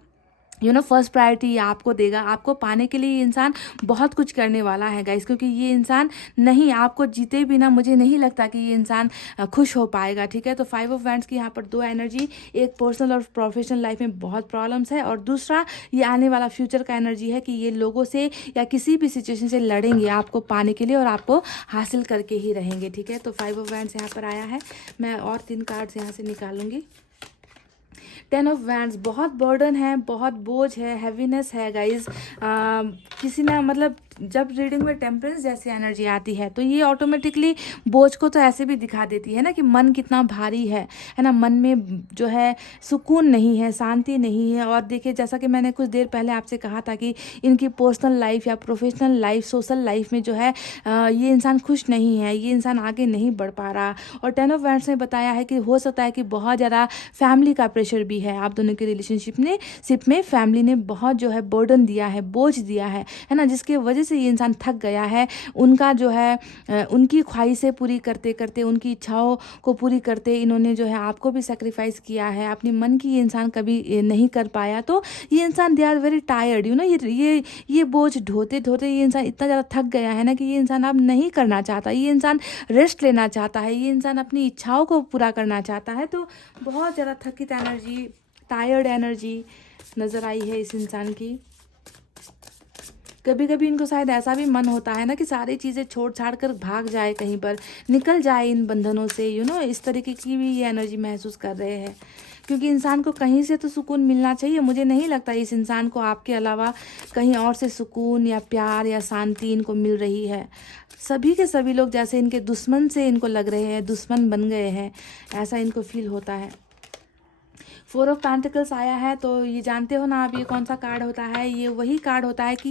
फर्स्ट प्रायोरिटी ये आपको देगा। आपको पाने के लिए ये इंसान बहुत कुछ करने वाला है गाइस, क्योंकि ये इंसान नहीं, आपको जीते बिना मुझे नहीं लगता कि ये इंसान खुश हो पाएगा। ठीक है, तो 5 ऑफ वैंड्स की यहाँ पर 2 एनर्जी, एक पर्सनल और प्रोफेशनल लाइफ में बहुत प्रॉब्लम्स है, और दूसरा ये आने वाला फ्यूचर का एनर्जी है कि ये लोगों से या किसी भी सिचुएशन से लड़ेंगे आपको पाने के लिए और आपको हासिल करके ही रहेंगे। ठीक है, तो 5 ऑफ वैंड्स यहाँ पर आया है। मैं और 3 कार्ड्स यहाँ से निकालूंगी। 10 ऑफ वैंड्स, बहुत बर्डन है, बहुत बोझ है, हैवीनेस है गाइज। किसी ना मतलब जब रीडिंग में टेम्परेंस जैसी एनर्जी आती है तो ये ऑटोमेटिकली बोझ को तो ऐसे भी दिखा देती है ना कि मन कितना भारी है ना, मन में जो है सुकून नहीं है, शांति नहीं है। और देखिए जैसा कि मैंने कुछ देर पहले आपसे कहा था कि इनकी पर्सनल लाइफ या प्रोफेशनल लाइफ, सोशल लाइफ में जो है ये इंसान खुश नहीं है, ये इंसान आगे नहीं बढ़ पा रहा। और 10 ऑफ वैंड्स ने बताया है कि हो सकता है कि बहुत ज़्यादा फैमिली का प्रेशर भी है आप दोनों के रिलेशनशिप में फैमिली ने बहुत जो है बर्डन दिया है, बोझ दिया है ना, जिसके वजह से ये इंसान थक गया है। उनका जो है उनकी ख्वाहिशें पूरी करते करते, उनकी इच्छाओं को पूरी करते इन्होंने जो है आपको भी सेक्रीफाइस किया है, अपनी मन की ये इंसान कभी नहीं कर पाया। तो ये इंसान दे आर वेरी टायर्ड, ये बोझ ढोते ढोते ये इंसान इतना ज़्यादा थक गया है ना कि ये इंसान अब नहीं करना चाहता, ये इंसान रेस्ट लेना चाहता है, ये इंसान अपनी इच्छाओं को पूरा करना चाहता है। तो बहुत ज़्यादा थकित एनर्जी, टायर्ड एनर्जी नज़र आई है इस इंसान की। कभी कभी इनको शायद ऐसा भी मन होता है ना कि सारी चीज़ें छोड़ छाड़ कर भाग जाए, कहीं पर निकल जाए इन बंधनों से, इस तरीके की भी ये एनर्जी महसूस कर रहे हैं। क्योंकि इंसान को कहीं से तो सुकून मिलना चाहिए। मुझे नहीं लगता इस इंसान को आपके अलावा कहीं और से सुकून या प्यार या शांति इनको मिल रही है। सभी के सभी लोग जैसे इनके दुश्मन से इनको लग रहे हैं, दुश्मन बन गए हैं, ऐसा इनको फील होता है। 4 ऑफ पेंटिकल्स आया है, तो ये जानते हो ना आप ये कौन सा कार्ड होता है? ये वही कार्ड होता है कि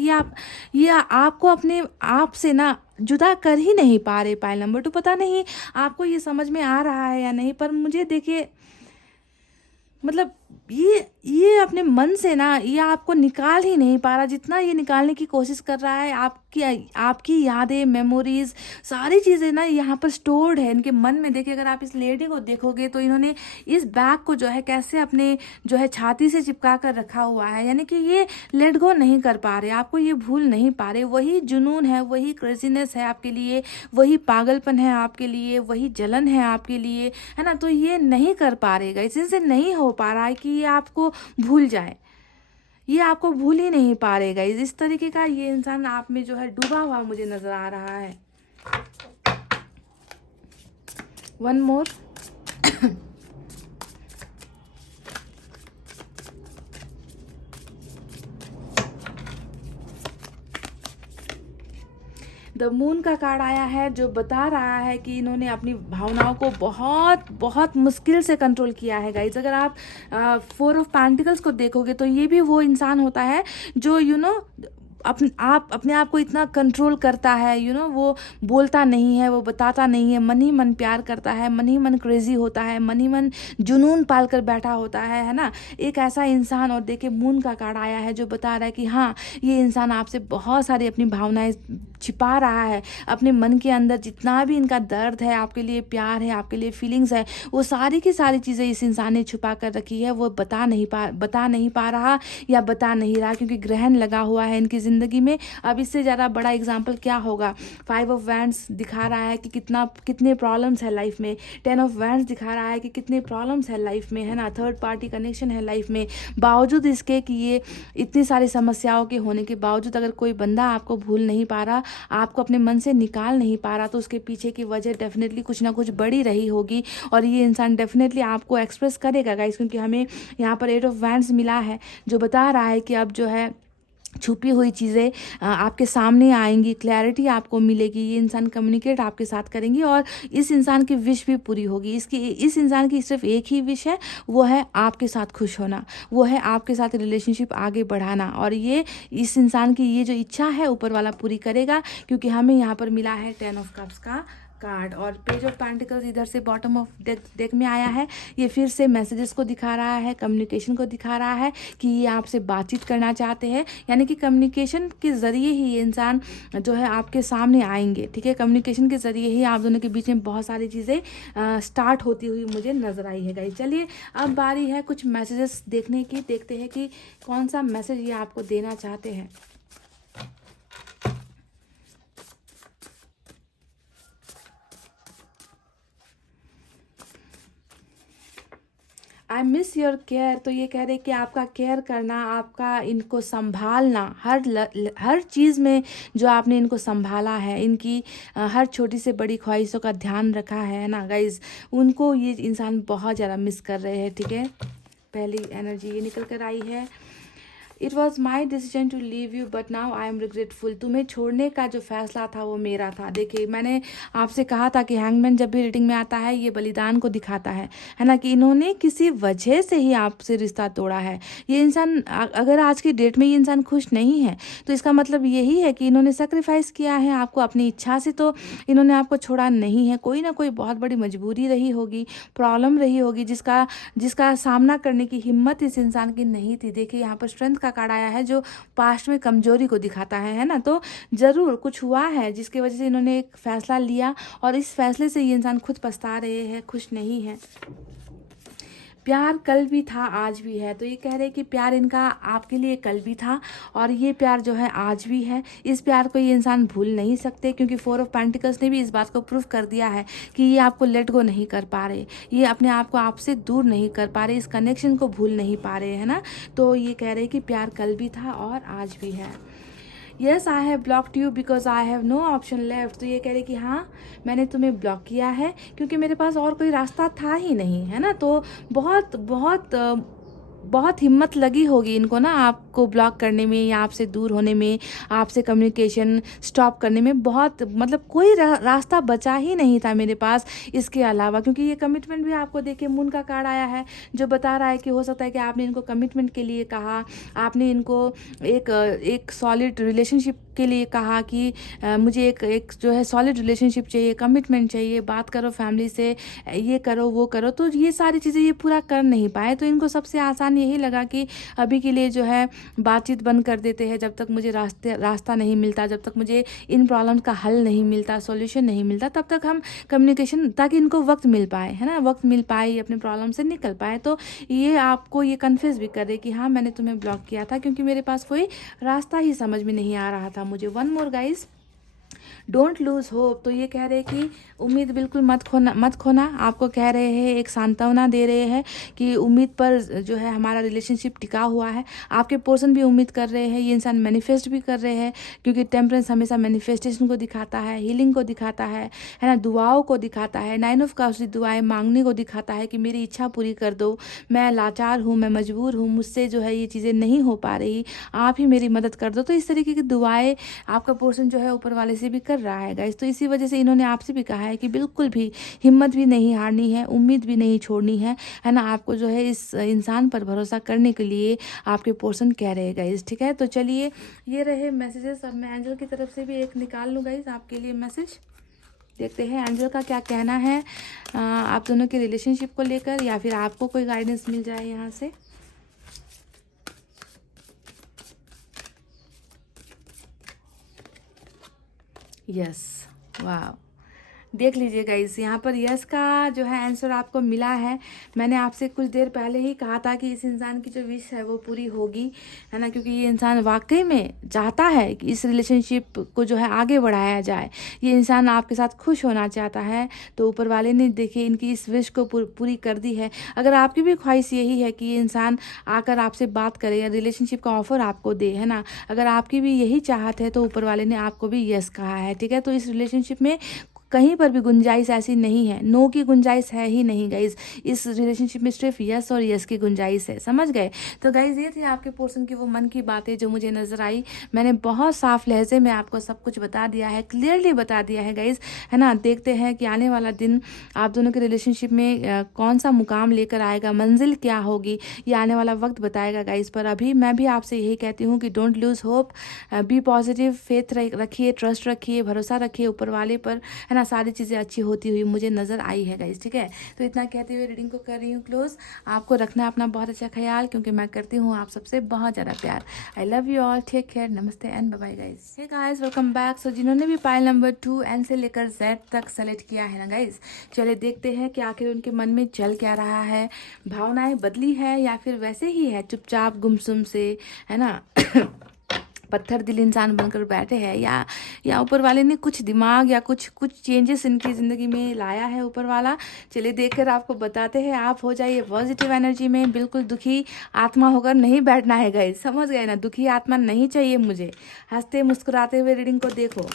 ये आपको अपने आप से ना जुदा कर ही नहीं पा रहे। पाइल नंबर 2, पता नहीं आपको ये समझ में आ रहा है या नहीं, पर मुझे देखिए मतलब ये अपने मन से ना ये आपको निकाल ही नहीं पा रहा। जितना ये निकालने की कोशिश कर रहा है, आपकी यादें, मेमोरीज, सारी चीज़ें ना यहाँ पर स्टोर्ड है इनके मन में। देखिए अगर आप इस लेडी को देखोगे तो इन्होंने इस बैग को जो है कैसे अपने जो है छाती से चिपका कर रखा हुआ है, यानी कि ये लेट गो नहीं कर पा रहे, आपको ये भूल नहीं पा रहे। वही जुनून है, वही क्रेजीनेस है आपके लिए, वही पागलपन है आपके लिए, वही जलन है आपके लिए, है ना। तो ये नहीं कर पा रहेगा, इनसे नहीं हो पा रहा है कि ये आपको भूल जाए, ये आपको भूल ही नहीं पा रहेगा। इस तरीके का ये इंसान आप में जो है डूबा हुआ मुझे नजर आ रहा है। One more. द मून का कार्ड आया है जो बता रहा है कि इन्होंने अपनी भावनाओं को बहुत बहुत मुश्किल से कंट्रोल किया है गाइज। अगर आप 4 ऑफ पेंटिकल्स को देखोगे तो ये भी वो इंसान होता है जो अपने आप को इतना कंट्रोल करता है, वो बोलता नहीं है, वो बताता नहीं है, मन ही मन प्यार करता है, मन ही मन क्रेजी होता है, मन ही मन जुनून पाल कर बैठा होता है ना, एक ऐसा इंसान। और देखिए मून का कार्ड आया है जो बता रहा है कि हाँ ये इंसान आपसे बहुत सारी अपनी भावनाएं छिपा रहा है, अपने मन के अंदर जितना भी इनका दर्द है, आपके लिए प्यार है, आपके लिए फीलिंग्स है, वो सारी की सारी चीज़ें इस इंसान ने छुपा कर रखी है। वो बता नहीं पा रहा या बता नहीं रहा, क्योंकि ग्रहण लगा हुआ है इनकी ज़िंदगी में। अब इससे ज़्यादा बड़ा एग्जाम्पल क्या होगा? 5 ऑफ वैंड्स दिखा रहा है कि कितने प्रॉब्लम्स है लाइफ में। 10 ऑफ वैंड्स दिखा रहा है कि कितने प्रॉब्लम्स है लाइफ में, है ना, थर्ड पार्टी कनेक्शन है लाइफ में। बावजूद इसके कि ये इतनी सारी समस्याओं के होने के बावजूद अगर कोई बंदा आपको भूल नहीं पा रहा, आपको अपने मन से निकाल नहीं पा रहा, तो उसके पीछे की वजह डेफिनेटली कुछ ना कुछ बड़ी रही होगी। और ये इंसान डेफिनेटली आपको एक्सप्रेस करेगा गाइस, क्योंकि हमें यहाँ पर 8 ऑफ वैंड्स मिला है जो बता रहा है कि अब जो है छुपी हुई चीज़ें आपके सामने आएंगी, क्लैरिटी आपको मिलेगी, ये इंसान कम्युनिकेट आपके साथ करेंगी और इस इंसान की विश भी पूरी होगी। इस इंसान की सिर्फ एक ही विश है, वो है आपके साथ खुश होना, वो है आपके साथ रिलेशनशिप आगे बढ़ाना। और ये इस इंसान की ये जो इच्छा है ऊपर वाला पूरी करेगा, क्योंकि हमें यहाँ पर मिला है 10 ऑफ कप्स का कार्ड और पेज ऑफ पेंटिकल्स इधर से बॉटम ऑफ डेक में आया है। ये फिर से मैसेजेस को दिखा रहा है, कम्युनिकेशन को दिखा रहा है कि ये आपसे बातचीत करना चाहते हैं, यानी कि कम्युनिकेशन के ज़रिए ही ये इंसान जो है आपके सामने आएंगे। ठीक है, कम्युनिकेशन के ज़रिए ही आप दोनों के बीच में बहुत सारी चीज़ें स्टार्ट होती हुई मुझे नज़र आई है गाइस। चलिए अब बारी है कुछ मैसेजेस देखने की, देखते हैं कि कौन सा मैसेज ये आपको देना चाहते हैं। आई मिस योर केयर, तो ये कह रहे कि आपका केयर करना, आपका इनको संभालना, हर चीज़ में जो आपने इनको संभाला है, इनकी हर छोटी से बड़ी ख्वाहिशों का ध्यान रखा है ना गाइज, उनको ये इंसान बहुत ज़्यादा मिस कर रहे हैं। ठीक है, पहली एनर्जी ये निकल कर आई है, it was my decision to leave you but now I am regretful. तुम्हें छोड़ने का जो फैसला था वो मेरा था। देखिए, मैंने आपसे कहा था कि हैंगमैन जब भी रीडिंग में आता है ये बलिदान को दिखाता है ना, कि इन्होंने किसी वजह से ही आपसे रिश्ता तोड़ा है। ये इंसान अगर आज की डेट में ये इंसान खुश नहीं है तो इसका मतलब यही है कि इन्होंने सेक्रीफाइस किया है आपको अपनी इच्छा से, तो इन्होंने आपको छोड़ा नहीं है। कोई ना कोई बहुत बड़ी मजबूरी रही होगी, प्रॉब्लम रही होगी, जिसका सामना करने की हिम्मत इस इंसान की नहीं थी। देखिए, यहाँ पर स्ट्रेंथ का कार्ड आया है जो पास्ट में कमजोरी को दिखाता है ना, तो ज़रूर कुछ हुआ है जिसकी वजह से इन्होंने एक फैसला लिया और इस फैसले से ये इंसान खुद पछता रहे हैं, खुश नहीं है। प्यार कल भी था आज भी है, तो ये कह रहे हैं कि प्यार इनका आपके लिए कल भी था और ये प्यार जो है आज भी है। इस प्यार को ये इंसान भूल नहीं सकते, क्योंकि 4 ऑफ पेंटिकल्स ने भी इस बात को प्रूफ कर दिया है कि ये आपको लेट गो नहीं कर पा रहे, ये अपने आप को आपसे दूर नहीं कर पा रहे, इस कनेक्शन को भूल नहीं पा रहे है ना। तो ये कह रहे हैं कि प्यार कल भी था और आज भी है। Yes, I have blocked you because I have no option left, तो ये कह रहे कि हाँ मैंने तुम्हें ब्लॉक किया है क्योंकि मेरे पास और कोई रास्ता था ही नहीं, है ना। तो बहुत बहुत बहुत हिम्मत लगी होगी इनको ना आपको ब्लॉक करने में या आपसे दूर होने में, आपसे कम्युनिकेशन स्टॉप करने में। बहुत मतलब कोई रास्ता बचा ही नहीं था मेरे पास इसके अलावा, क्योंकि ये कमिटमेंट भी आपको देखिए मून का कार्ड आया है जो बता रहा है कि हो सकता है कि आपने इनको कमिटमेंट के लिए कहा, आपने इनको एक सॉलिड रिलेशनशिप के लिए कहा कि मुझे एक जो है सॉलिड रिलेशनशिप चाहिए, कमिटमेंट चाहिए, बात करो फैमिली से, ये करो वो करो, तो ये सारी चीज़ें ये पूरा कर नहीं पाए। तो इनको सबसे आसान यही लगा कि अभी के लिए जो है बातचीत बंद कर देते हैं, जब तक मुझे रास्ता नहीं मिलता, जब तक मुझे इन प्रॉब्लम्स का हल नहीं मिलता, सॉल्यूशन नहीं मिलता, तब तक हम कम्युनिकेशन, ताकि इनको वक्त मिल पाए, है ना, वक्त मिल पाए, अपने प्रॉब्लम से निकल पाए। तो ये आपको ये कन्फेस भी करे कि हाँ मैंने तुम्हें ब्लॉक किया था क्योंकि मेरे पास कोई रास्ता ही समझ में नहीं आ रहा था मुझे। One more guys, don't lose hope, तो ये कह रहे हैं कि उम्मीद बिल्कुल मत खोना। आपको कह रहे हैं, एक सांत्वना दे रहे हैं कि उम्मीद पर जो है हमारा रिलेशनशिप टिका हुआ है। आपके पर्सन भी उम्मीद कर रहे हैं, ये इंसान मैनिफेस्ट भी कर रहे हैं, क्योंकि टेम्परेंस हमेशा मैनिफेस्टेशन को दिखाता है, हीलिंग को दिखाता है ना, दुआओं को दिखाता है। 9 ऑफ कप्स दुआएं मांगने को दिखाता है कि मेरी इच्छा पूरी कर दो, मैं लाचार हूँ, मैं मजबूर हूँ, मुझसे जो है ये चीज़ें नहीं हो पा रही, आप ही मेरी मदद कर दो। तो इस तरीके की दुआएं आपका पर्सन जो है ऊपर वाले से भी कर रहा है गाइस। तो इसी वजह से इन्होंने आपसे भी कहा है कि बिल्कुल भी हिम्मत भी नहीं हारनी है, उम्मीद भी नहीं छोड़नी है ना। आपको जो है इस इंसान पर भरोसा करने के लिए आपके पर्सन कह रहे हैं गाइस। ठीक है, तो चलिए ये रहे मैसेजेस। अब मैं एंजल की तरफ से भी एक निकाल लूँ गाइस आपके लिए मैसेज। देखते हैं एंजल का क्या कहना है आप दोनों के रिलेशनशिप को लेकर, या फिर आपको कोई गाइडेंस मिल जाए यहाँ से। यस, वाह, देख लीजिए गाइस, यहाँ पर यस का जो है आंसर आपको मिला है। मैंने आपसे कुछ देर पहले ही कहा था कि इस इंसान की जो विश है वो पूरी होगी, है ना, क्योंकि ये इंसान वाकई में चाहता है कि इस रिलेशनशिप को जो है आगे बढ़ाया जाए। ये इंसान आपके साथ खुश होना चाहता है, तो ऊपर वाले ने देखिए इनकी इस विश को पूरी कर दी है। अगर आपकी भी ख्वाहिश यही है कि ये इंसान आकर आपसे बात करे या रिलेशनशिप का ऑफर आपको दे, है ना, अगर आपकी भी यही चाहत है तो ऊपर वाले ने आपको भी यस कहा है। ठीक है, तो इस रिलेशनशिप में कहीं पर भी गुंजाइश ऐसी नहीं है, नो की गुंजाइश है ही नहीं गाइज। इस रिलेशनशिप में सिर्फ यस और यस की गुंजाइश है, समझ गए। तो गाइज ये थी आपके पोर्शन की वो मन की बातें जो मुझे नजर आई। मैंने बहुत साफ लहजे में आपको सब कुछ बता दिया है, क्लियरली बता दिया है गाइज, है ना। देखते हैं कि आने वाला दिन आप दोनों के रिलेशनशिप में कौन सा मुकाम लेकर आएगा, मंजिल क्या होगी, ये आने वाला वक्त बताएगा गाइज। पर अभी मैं भी आपसे यही कहती हूँ कि don't lose hope, be positive, faith रखिए, ट्रस्ट रखिए, भरोसा रखिए ऊपर वाले पर, है ना। सारी चीज़ें अच्छी होती हुई मुझे नज़र आई है गाइज, ठीक है। तो इतना कहते हुए रीडिंग को कर रही हूँ क्लोज। आपको रखना है अपना बहुत अच्छा ख्याल, क्योंकि मैं करती हूँ आप सबसे बहुत ज़्यादा प्यार। I love you all, take care, namaste and bye bye guys. Hey guys, welcome back. So जिन्होंने भी पाइल नंबर 2 एन से लेकर जेड तक सेलेक्ट किया है ना गाइज, चलिए देखते हैं कि आखिर उनके मन में चल क्या रहा है। भावनाएं बदली है या फिर वैसे ही है, चुपचाप गुमसुम से, है ना पत्थर दिल इंसान बनकर बैठे हैं, या ऊपर वाले ने कुछ दिमाग या कुछ चेंजेस इनकी ज़िंदगी में लाया है ऊपर वाला। चलिए देखकर आपको बताते हैं। आप हो जाइए पॉजिटिव एनर्जी में, बिल्कुल दुखी आत्मा होकर नहीं बैठना है गाइस, समझ गए ना। दुखी आत्मा नहीं चाहिए मुझे। हंसते मुस्कुराते हुए रीडिंग को देखो।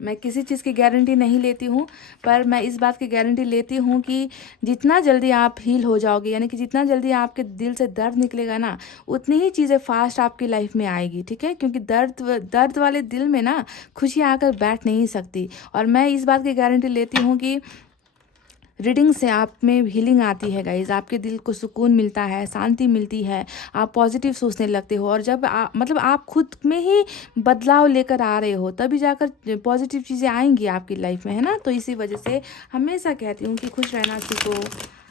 मैं किसी चीज़ की गारंटी नहीं लेती हूँ, पर मैं इस बात की गारंटी लेती हूँ कि जितना जल्दी आप हील हो जाओगे, यानी कि जितना जल्दी आपके दिल से दर्द निकलेगा ना, उतनी ही चीज़ें फास्ट आपकी लाइफ में आएगी, ठीक है। क्योंकि दर्द वाले दिल में ना खुशियाँ आकर बैठ नहीं सकती। और मैं इस बात की गारंटी लेती हूँ कि रीडिंग से आप में हीलिंग आती है गाइज, आपके दिल को सुकून मिलता है, शांति मिलती है, आप पॉजिटिव सोचने लगते हो। और जब मतलब आप खुद में ही बदलाव लेकर आ रहे हो, तभी जाकर पॉजिटिव चीज़ें आएंगी आपकी लाइफ में, है ना। तो इसी वजह से हमेशा कहती हूँ कि खुश रहना सीखो,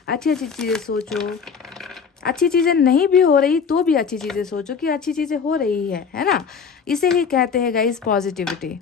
अच्छी अच्छी चीज़ें सोचो। अच्छी चीज़ें नहीं भी हो रही तो भी अच्छी चीज़ें सोचो कि अच्छी चीज़ें हो रही है ना। इसे ही कहते हैं गाइज पॉजिटिविटी।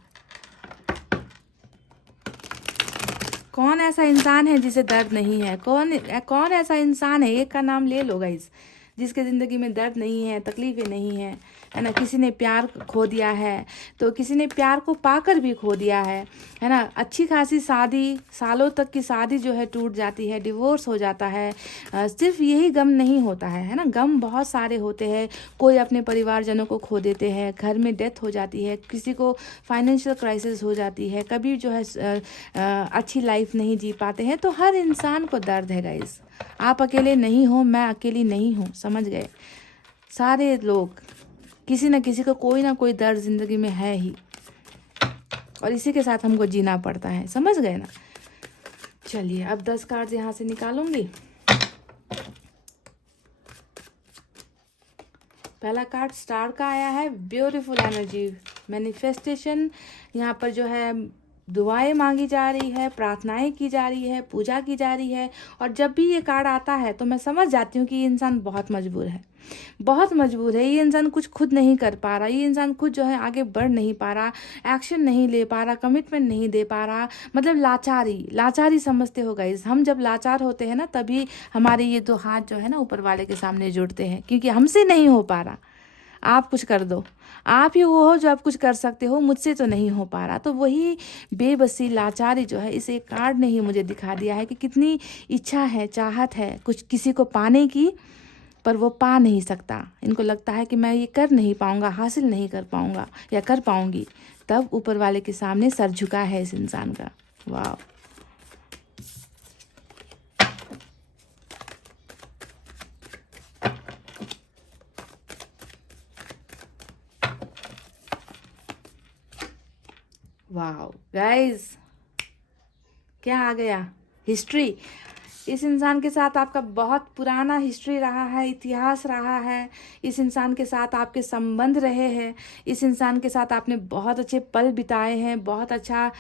कौन ऐसा इंसान है जिसे दर्द नहीं है? कौन ऐसा इंसान है, एक का नाम ले लो गाइस, जिसके ज़िंदगी में दर्द नहीं है, तकलीफ़ें नहीं है ना। किसी ने प्यार खो दिया है, तो किसी ने प्यार को पाकर भी खो दिया है ना। अच्छी खासी शादी, सालों तक की शादी जो है टूट जाती है, डिवोर्स हो जाता है। सिर्फ यही गम नहीं होता है ना। गम बहुत सारे होते हैं। कोई अपने परिवारजनों को खो देते हैं, घर में डेथ हो जाती है, किसी को फाइनेंशियल क्राइसिस हो जाती है, कभी जो है अच्छी लाइफ नहीं जी पाते हैं। तो हर इंसान को दर्द है गाइस। आप अकेले नहीं हो, मैं अकेली नहीं हूँ, समझ गए। सारे लोग किसी न किसी को कोई ना कोई दर्द ज़िंदगी में है ही, और इसी के साथ हमको जीना पड़ता है, समझ गए ना। चलिए अब 10 कार्ड यहाँ से निकालूंगी। पहला कार्ड स्टार का आया है, ब्यूटीफुल एनर्जी, मैनिफेस्टेशन। यहाँ पर जो है दुआएं मांगी जा रही है, प्रार्थनाएं की जा रही है, पूजा की जा रही है। और जब भी ये कार्ड आता है तो मैं समझ जाती हूँ कि ये इंसान बहुत मजबूर है, बहुत मजबूर है। ये इंसान कुछ खुद नहीं कर पा रहा, ये इंसान खुद जो है आगे बढ़ नहीं पा रहा, एक्शन नहीं ले पा रहा, कमिटमेंट नहीं दे पा रहा। मतलब लाचारी समझते हो गाइस। हम जब लाचार होते हैं ना, तभी हमारे ये दो हाथ जो है ना ऊपर वाले के सामने जुड़ते हैं, क्योंकि हमसे नहीं हो पा रहा। आप कुछ कर दो, आप ही वो हो जो आप कुछ कर सकते हो, मुझसे तो नहीं हो पा रहा। तो वही बेबसी, लाचारी जो है, इसे कार्ड ने ही मुझे दिखा दिया है कि कितनी इच्छा है, चाहत है कुछ किसी को पाने की, पर वो पा नहीं सकता। इनको लगता है कि मैं ये कर नहीं पाऊंगा, हासिल नहीं कर पाऊंगा या कर पाऊंगी। तब ऊपर वाले के सामने सर झुका है इस इंसान का। वाह, वाह गाइस, क्या आ गया? हिस्ट्री। इस इंसान के साथ आपका बहुत पुराना हिस्ट्री रहा है, इतिहास रहा है। इस इंसान के साथ आपके संबंध रहे हैं। इस इंसान के साथ आपने बहुत अच्छे पल बिताए हैं, बहुत अच्छा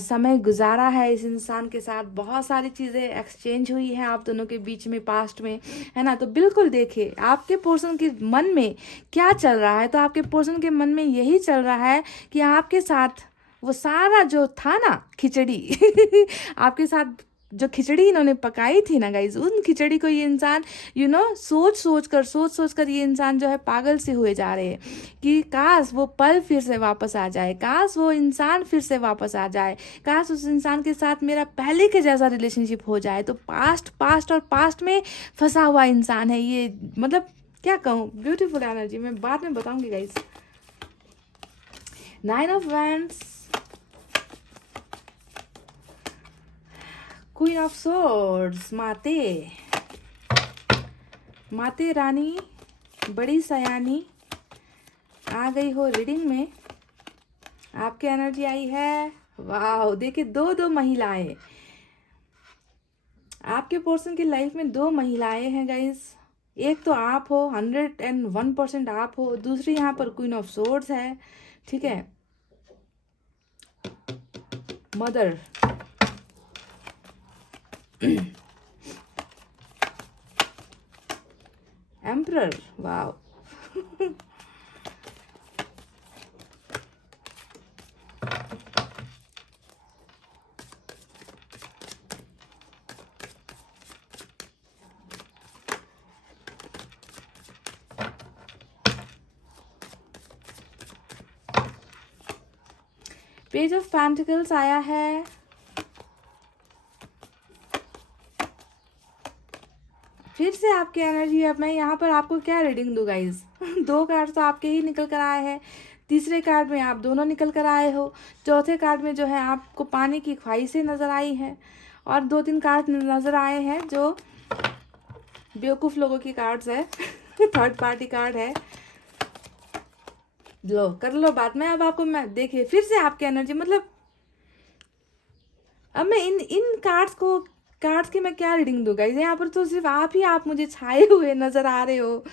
समय गुजारा है। इस इंसान के साथ बहुत सारी चीज़ें एक्सचेंज हुई हैं आप दोनों के बीच में पास्ट में, है ना। तो बिल्कुल देखिए आपके पर्सन के मन में क्या चल रहा है। तो आपके पर्सन के मन में यही चल रहा है कि आपके साथ वो सारा जो था ना खिचड़ी आपके साथ जो खिचड़ी इन्होंने पकाई थी ना गाइज, उन खिचड़ी को ये इंसान सोच सोच कर ये इंसान जो है पागल से हुए जा रहे हैं कि काश वो पल फिर से वापस आ जाए, काश वो इंसान फिर से वापस आ जाए, काश उस इंसान के साथ मेरा पहले के जैसा रिलेशनशिप हो जाए। तो पास्ट और पास्ट में फंसा हुआ इंसान है ये। मतलब क्या कहूँ, ब्यूटीफुल एनर्जी, मैं बाद में बताऊंगी guys. 9 of wands, queen of swords, माते रानी बड़ी सयानी आ गई हो रीडिंग में। आपकी एनर्जी आई है, वाह देखिए, दो महिलाएं आपके पर्सन की लाइफ में, 2 महिलाएं हैं गाइस। एक तो आप हो, 101% आप हो, दूसरी यहाँ पर क्वीन ऑफ सोर्ड्स है, ठीक है, मदर, एम्परर, वाह पेज ऑफ पेंटिकल्स आया है, फिर से आपकी एनर्जी। अब मैं यहाँ पर आपको क्या रीडिंग दूँ गाइज 2 कार्ड तो आपके ही निकल कर आए हैं, तीसरे कार्ड में आप दोनों निकल कर आए हो, चौथे कार्ड में जो है आपको पाने की ख्वाहिशें नज़र आई हैं, और 2-3 कार्ड नज़र आए हैं जो बेवकूफ़ लोगों की कार्ड्स है थर्ड पार्टी कार्ड है। लो कर लो बात में। अब आपको मैं देखिए फिर से आपकी एनर्जी, मतलब अब मैं इन कार्ड्स की मैं क्या रीडिंग दूंगा। यहाँ पर तो सिर्फ आप मुझे छाए हुए नजर आ रहे हो,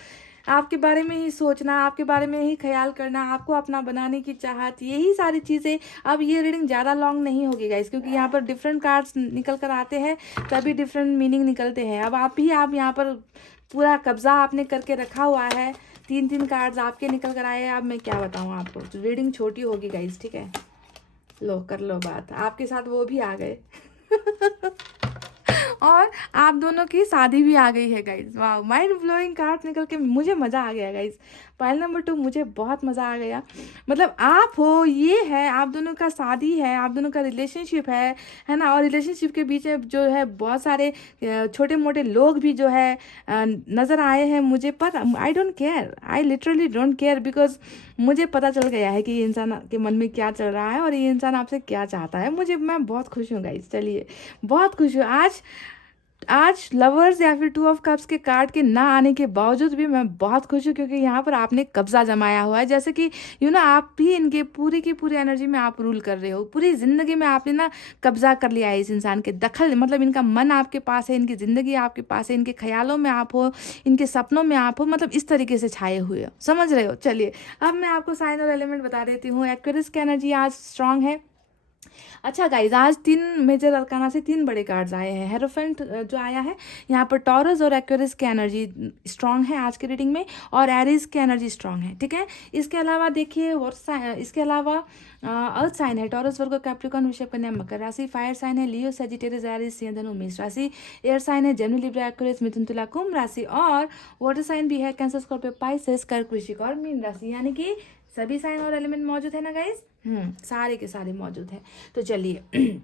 आपके बारे में ही सोचना, आपके बारे में ही ख्याल करना, आपको अपना बनाने की चाहत, यही सारी चीज़ें। अब ये रीडिंग ज़्यादा लॉन्ग नहीं होगी गाइस, क्योंकि यहाँ पर डिफरेंट कार्ड्स निकल कर आते हैं, तभी डिफरेंट मीनिंग निकलते हैं। अब आप यहाँ पर पूरा कब्जा आपने करके रखा हुआ है, 3 कार्ड्स आपके निकल कर आए हैं। अब मैं क्या बताऊँ आपको, तो रीडिंग छोटी होगी गाइस, ठीक है। लो कर लो बात, आपके साथ वो भी आ गए और आप दोनों की शादी भी आ गई है गाइज। वाह, माइंड ब्लोइंग कार्ड निकल के मुझे मज़ा आ गया गाइज। पाइल नंबर 2 मुझे बहुत मज़ा आ गया। मतलब आप हो, ये है, आप दोनों का शादी है, आप दोनों का रिलेशनशिप है ना। और रिलेशनशिप के बीच में जो है बहुत सारे छोटे मोटे लोग भी जो है नज़र आए हैं मुझे, पर I don't care, I literally don't care, because मुझे पता चल गया है कि ये इंसान के मन में क्या चल रहा है और ये इंसान आपसे क्या चाहता है। मैं बहुत खुश हूँ गाइज, चलिए बहुत खुश हूँ आज लवर्स या फिर 2 ऑफ कप्स के कार्ड के ना आने के बावजूद भी मैं बहुत खुश हूँ, क्योंकि यहाँ पर आपने कब्जा जमाया हुआ है। जैसे कि आप भी इनके पूरी की पूरी एनर्जी में आप रूल कर रहे हो, पूरी ज़िंदगी में आपने ना कब्जा कर लिया है इस इंसान के, दखल, मतलब इनका मन आपके पास है, इनकी ज़िंदगी आपके पास है, इनके ख्यालों में आप हो, इनके सपनों में आप हो, मतलब इस तरीके से छाए हुए हो, समझ रहे हो। चलिए अब मैं आपको साइन और एलिमेंट बता देती हूँ। एक्वेरियस की एनर्जी आज स्ट्रांग है। अच्छा गाइज, आज 3 मेजर अरकाना से 3 बड़े कार्ड्स आए हैं। हेरोफेंट जो आया है, यहाँ पर टॉरस और एक्वेरियस की एनर्जी स्ट्रांग है आज की रीडिंग में, और एरीज की एनर्जी स्ट्रांग है, ठीक है। इसके अलावा देखिए इसके अलावा अर्थ साइन है टॉरस, वर्गो, कैप्रिकॉर्न, वृषभ, कन्या, मकर राशि। फायर साइन है लियो, सेजिटेरियस, एरीज, सिंह, धनु, मेष राशि। एयर साइन है जेमिनी, लिब्रा, एक्वेरियस, मिथुन, तुला, कुंभ राशि। और वाटर साइन भी है कैंसर, स्कॉर्पियो, पाइसेस, कर्क, वृश्चिक और मीन राशि। यानी कि सभी साइन और एलिमेंट मौजूद है ना गाइस, सारे के सारे मौजूद हैं। तो चलिए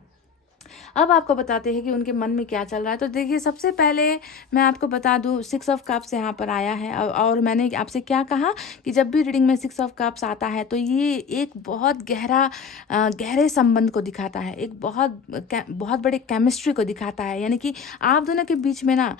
अब आपको बताते हैं कि उनके मन में क्या चल रहा है। तो देखिए सबसे पहले मैं आपको बता दूं 6 ऑफ कप्स यहाँ पर आया है, और मैंने आपसे क्या कहा कि जब भी रीडिंग में 6 ऑफ कप्स आता है तो ये एक बहुत गहरे संबंध को दिखाता है, एक बहुत बड़े केमिस्ट्री को दिखाता है। यानी कि आप दोनों के बीच में ना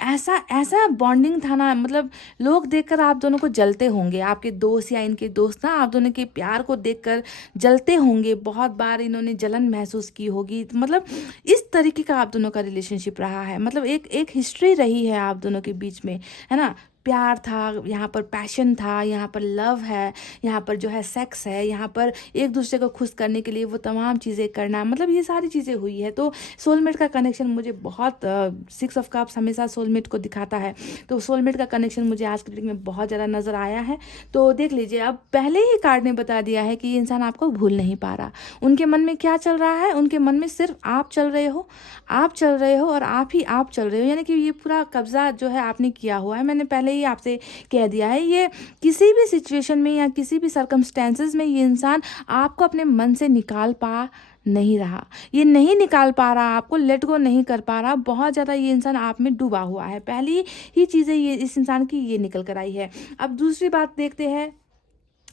ऐसा बॉन्डिंग था ना, मतलब लोग देखकर आप दोनों को जलते होंगे, आपके दोस्त या इनके दोस्त ना आप दोनों के प्यार को देखकर जलते होंगे, बहुत बार इन्होंने जलन महसूस की होगी। मतलब इस तरीके का आप दोनों का रिलेशनशिप रहा है, मतलब एक हिस्ट्री रही है आप दोनों के बीच में, है ना। प्यार था, यहाँ पर पैशन था, यहाँ पर लव है, यहाँ पर जो है सेक्स है, यहाँ पर एक दूसरे को खुश करने के लिए वो तमाम चीज़ें करना, मतलब ये सारी चीज़ें हुई है। तो सोलमेट का कनेक्शन मुझे बहुत 6 ऑफ कप्स हमेशा सोलमेट को दिखाता है, तो सोलमेट का कनेक्शन मुझे आज की रीडिंग में बहुत ज़्यादा नज़र आया है। तो देख लीजिए, अब पहले ही कार्ड ने बता दिया है कि ये इंसान आपको भूल नहीं पा रहा। उनके मन में क्या चल रहा है, उनके मन में सिर्फ आप चल रहे हो और आप चल रहे हो, यानी कि ये पूरा कब्जा जो है आपने किया हुआ है। मैंने पहले ही आपसे कह दिया है। ये किसी भी सिचुएशन में या किसी भी सर्कमस्टेंसेस में ये इंसान आपको अपने मन से निकाल पा नहीं रहा, ये नहीं निकाल पा रहा, आपको लेट गो नहीं कर पा रहा। बहुत ज़्यादा ये इंसान आप में डूबा हुआ है। पहली ही चीज़ें ये इस इंसान की ये निकल कर आई है। अब दूसरी बात देखते हैं,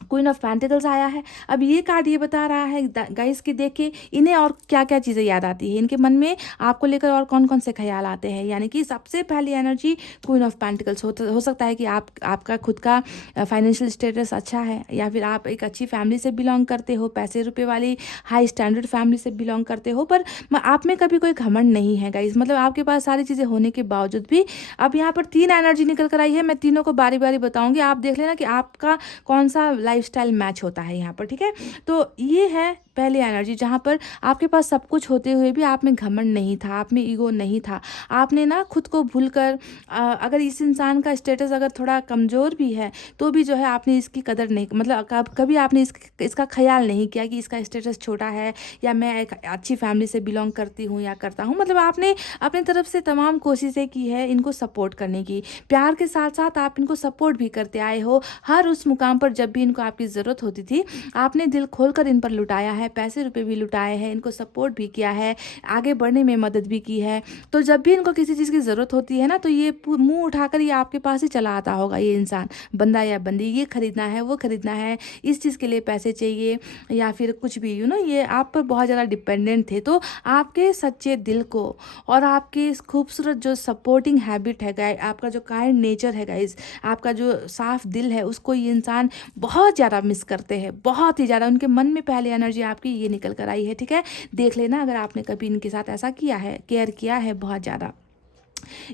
क्वीन ऑफ पेंटिकल्स आया है। अब ये कार्ड ये बता रहा है गाइस कि देखिए इन्हें और क्या क्या चीज़ें याद आती है, इनके मन में आपको लेकर और कौन कौन से ख्याल आते हैं। यानी कि सबसे पहली एनर्जी क्वीन ऑफ पेंटिकल्स हो सकता है कि आपका खुद का फाइनेंशियल स्टेटस अच्छा है, या फिर आप एक अच्छी फैमिली से बिलोंग करते हो, पैसे रुपए वाली हाई स्टैंडर्ड फैमिली से बिलोंग करते हो, पर आप में कभी कोई घमंड नहीं है गाइस। मतलब आपके पास सारी चीज़ें होने के बावजूद भी अब यहाँ पर 3 एनर्जी निकल कर आई है। मैं तीनों को बारी बारी बताऊंगी, आप देख लेना कि आपका कौन सा लाइफस्टाइल मैच होता है यहाँ पर, ठीक है। तो ये है पहली एनर्जी, जहाँ पर आपके पास सब कुछ होते हुए भी आप में घमंड नहीं था, आप में ईगो नहीं था। आपने ना खुद को भूलकर, अगर इस इंसान का स्टेटस अगर थोड़ा कमज़ोर भी है तो भी जो है आपने इसकी कदर नहीं, मतलब कभी आपने इसका ख्याल नहीं किया कि इसका स्टेटस छोटा है या मैं एक अच्छी फैमिली से बिलोंग करती हूँ या करता हूँ। मतलब आपने अपनी तरफ से तमाम कोशिशें की है इनको सपोर्ट करने की। प्यार के साथ साथ आप इनको सपोर्ट भी करते आए हो। हर उस मुकाम पर जब भी इनको आपकी ज़रूरत होती थी आपने दिल खोलकर इन पर लुटाया है, पैसे रुपए भी लुटाए हैं, इनको सपोर्ट भी किया है, आगे बढ़ने में मदद भी की है। तो जब भी इनको किसी चीज़ की ज़रूरत होती है ना तो ये मुंह उठाकर ये आपके पास ही चला आता होगा। ये इंसान, बंदा या बंदी, ये खरीदना है, वो खरीदना है, इस चीज़ के लिए पैसे चाहिए या फिर कुछ भी, ये आप पर बहुत ज़्यादा डिपेंडेंट थे। तो आपके सच्चे दिल को और आपके इस खूबसूरत जो सपोर्टिंग हैबिट है गाइस, आपका जो काइंड नेचर है गाइस, आपका जो साफ दिल है, उसको ये इंसान बहुत ज़्यादा मिस करते हैं, बहुत ही ज़्यादा। उनके मन में पहली एनर्जी आपकी ये निकल कर आई है, ठीक है। देख लेना अगर आपने कभी इनके साथ ऐसा किया है, केयर किया है, बहुत ज़्यादा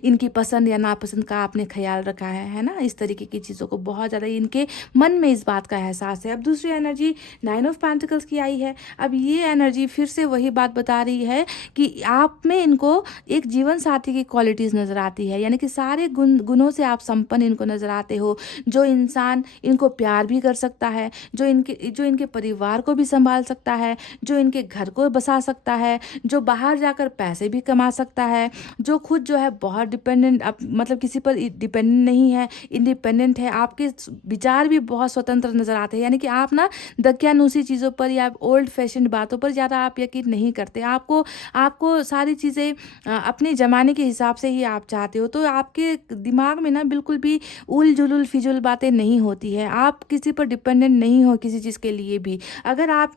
इनकी पसंद या नापसंद का आपने ख्याल रखा है ना, इस तरीके की चीज़ों को बहुत ज़्यादा इनके मन में इस बात का एहसास है। अब दूसरी एनर्जी 9 ऑफ पेंटिकल्स की आई है। अब ये एनर्जी फिर से वही बात बता रही है कि आप में इनको एक जीवन साथी की क्वालिटीज़ नज़र आती है, यानी कि सारे गुणों से आप संपन्न इनको नज़र आते हो। जो इंसान इनको प्यार भी कर सकता है, जो इनके परिवार को भी संभाल सकता है, जो इनके घर को बसा सकता है, जो बाहर जाकर पैसे भी कमा सकता है, जो खुद जो है बहुत डिपेंडेंट, मतलब किसी पर डिपेंडेंट नहीं है, इंडिपेंडेंट है। आपके विचार भी बहुत स्वतंत्र नज़र आते हैं, यानी कि आप ना दकियानूसी चीज़ों पर या ओल्ड फैशन बातों पर ज़्यादा आप यकीन नहीं करते। आपको सारी चीज़ें अपने ज़माने के हिसाब से ही आप चाहते हो। तो आपके दिमाग में ना बिल्कुल भी उल जुलुल फिजुल बातें नहीं होती है। आप किसी पर डिपेंडेंट नहीं हो किसी चीज़ के लिए भी। अगर आप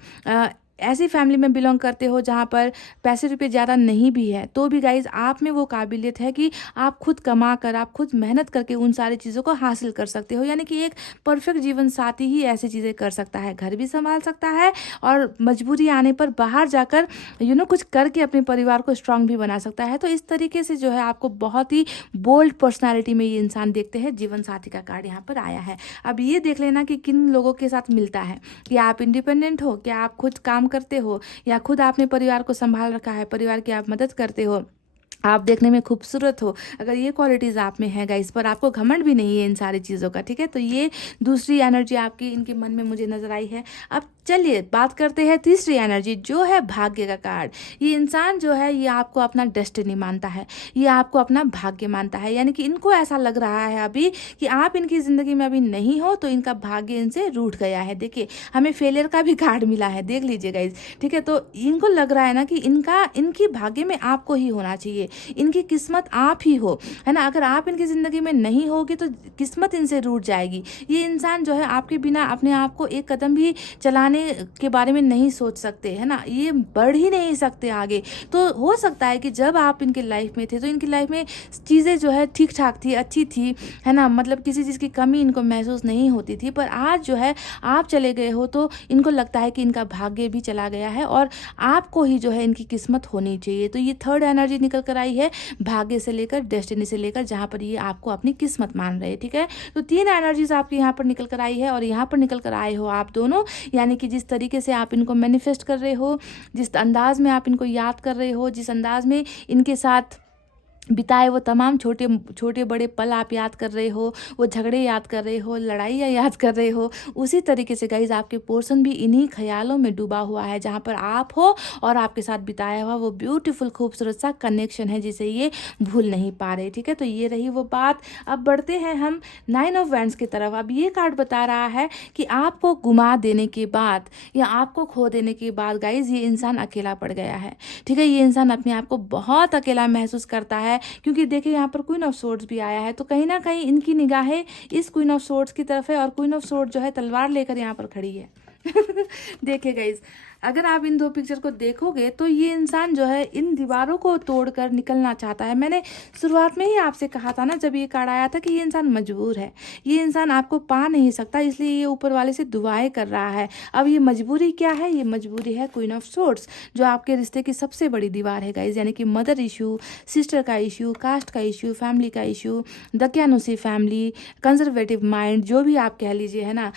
ऐसी फैमिली में बिलोंग करते हो जहाँ पर पैसे रुपए ज़्यादा नहीं भी है तो भी गाइज आप में वो काबिलियत है कि आप खुद कमा कर, आप खुद मेहनत करके उन सारी चीज़ों को हासिल कर सकते हो। यानी कि एक परफेक्ट जीवन साथी ही ऐसी चीज़ें कर सकता है, घर भी संभाल सकता है और मजबूरी आने पर बाहर जाकर कुछ करके अपने परिवार को स्ट्रांग भी बना सकता है। तो इस तरीके से जो है आपको बहुत ही बोल्ड पर्सनैलिटी में ये इंसान देखते हैं। जीवन साथी का कार्ड यहाँ पर आया है। अब ये देख लेना कि किन लोगों के साथ मिलता है, कि आप इंडिपेंडेंट हो, क्या आप खुद काम करते हो, या खुद आपने परिवार को संभाल रखा है, परिवार की आप मदद करते हो, आप देखने में खूबसूरत हो। अगर ये क्वालिटीज़ आप में है गाइस, पर आपको घमंड भी नहीं है इन सारी चीज़ों का, ठीक है। तो ये दूसरी एनर्जी आपकी इनके मन में मुझे नज़र आई है। अब चलिए बात करते हैं तीसरी एनर्जी जो है भाग्य का कार्ड। ये इंसान जो है ये आपको अपना डेस्टिनी मानता है, ये आपको अपना भाग्य मानता है। यानी कि इनको ऐसा लग रहा है अभी कि आप इनकी ज़िंदगी में अभी नहीं हो तो इनका भाग्य इनसे रूठ गया है। देखिए हमें फेलियर का भी कार्ड मिला है, देख लीजिए गाइस, ठीक है। तो इनको लग रहा है ना कि इनकी भाग्य में आपको ही होना चाहिए, इनकी किस्मत आप ही हो, है ना। अगर आप इनकी ज़िंदगी में नहीं होगी तो किस्मत इनसे रूठ जाएगी। ये इंसान जो है आपके बिना अपने आप को एक कदम भी चलाने के बारे में नहीं सोच सकते, है ना। ये बढ़ ही नहीं सकते आगे। तो हो सकता है कि जब आप इनके लाइफ में थे तो इनकी लाइफ में चीज़ें जो है ठीक ठाक थी, अच्छी थी, है ना। मतलब किसी चीज़ की कमी इनको महसूस नहीं होती थी। पर आज जो है आप चले गए हो तो इनको लगता है कि इनका भाग्य भी चला गया है और आपको ही जो है इनकी किस्मत होनी चाहिए। तो ये थर्ड एनर्जी निकल कर आई है, भाग्य से लेकर डेस्टिनी से लेकर, जहाँ पर ये आपको अपनी किस्मत मान रहे हैं, ठीक है। तो 3 एनर्जीज आपकी यहाँ पर निकल कर आई है और यहाँ पर निकल कर आए हो आप दोनों। यानी कि जिस तरीके से आप इनको मैनिफेस्ट कर रहे हो, जिस अंदाज में आप इनको याद कर रहे हो, जिस अंदाज में इनके साथ बिताए वो तमाम छोटे छोटे बड़े पल आप याद कर रहे हो, वो झगड़े याद कर रहे हो, लड़ाइयाँ याद कर रहे हो। उसी तरीके से गाइज़ आपके पोर्शन भी इन्हीं ख़्यालों में डूबा हुआ है, जहाँ पर आप हो और आपके साथ बिताया हुआ वो ब्यूटीफुल खूबसूरत सा कनेक्शन है, जिसे ये भूल नहीं पा रहे। ठीक है, तो ये रही वो बात। अब बढ़ते हैं हम 9 ऑफ वैंड्स की तरफ। अब ये कार्ड बता रहा है कि आपको गुमा देने के बाद या आपको खो देने के बाद गाइज़ ये इंसान अकेला पड़ गया है। ठीक है, ये इंसान अपने आप को बहुत अकेला महसूस करता है, क्योंकि देखिए यहाँ पर क्वीन ऑफ सोर्ड्स भी आया है, तो कहीं ना कहीं इनकी निगाहें इस क्वीन ऑफ सोर्ड्स की तरफ है, और क्वीन ऑफ सोर्ड जो है तलवार लेकर यहाँ पर खड़ी है। देखिए गाइज, अगर आप इन दो पिक्चर को देखोगे तो ये इंसान जो है इन दीवारों को तोड़कर निकलना चाहता है। मैंने शुरुआत में ही आपसे कहा था ना, जब ये कार्ड आया था, कि ये इंसान मजबूर है, ये इंसान आपको पा नहीं सकता, इसलिए ये ऊपर वाले से दुआएं कर रहा है। अब ये मजबूरी क्या है? ये मजबूरी है क्वीन ऑफ सोर्ड्स, जो आपके रिश्ते की सबसे बड़ी दीवार है गाइज, यानी कि मदर इशू, सिस्टर का इशू, कास्ट का इशू, फैमिली का इशू, दकियानुसी फैमिली, कंजर्वेटिव माइंड, जो भी आप कह लीजिए, है ना।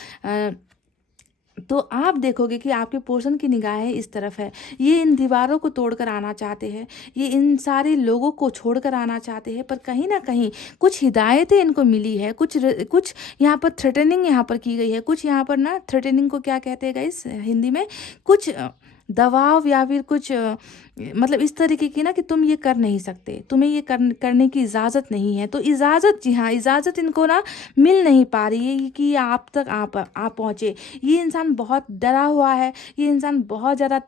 तो आप देखोगे कि आपके पोर्शन की निगाहें इस तरफ है। ये इन दीवारों को तोड़कर आना चाहते हैं, ये इन सारे लोगों को छोड़कर आना चाहते हैं, पर कहीं ना कहीं कुछ हिदायतें इनको मिली है, कुछ यहाँ पर थ्रेटनिंग यहाँ पर की गई है। कुछ यहाँ पर ना, थ्रेटनिंग को क्या कहते हैं गाइस हिंदी में, कुछ दबाव या फिर कुछ मतलब इस तरीके की ना, कि तुम ये कर नहीं सकते, तुम्हें ये करने की इजाज़त नहीं है। तो इजाज़त, जी हाँ, इजाज़त इनको ना मिल नहीं पा रही है कि आप तक आप पहुँचे। ये इंसान बहुत डरा हुआ है, ये इंसान बहुत ज़्यादा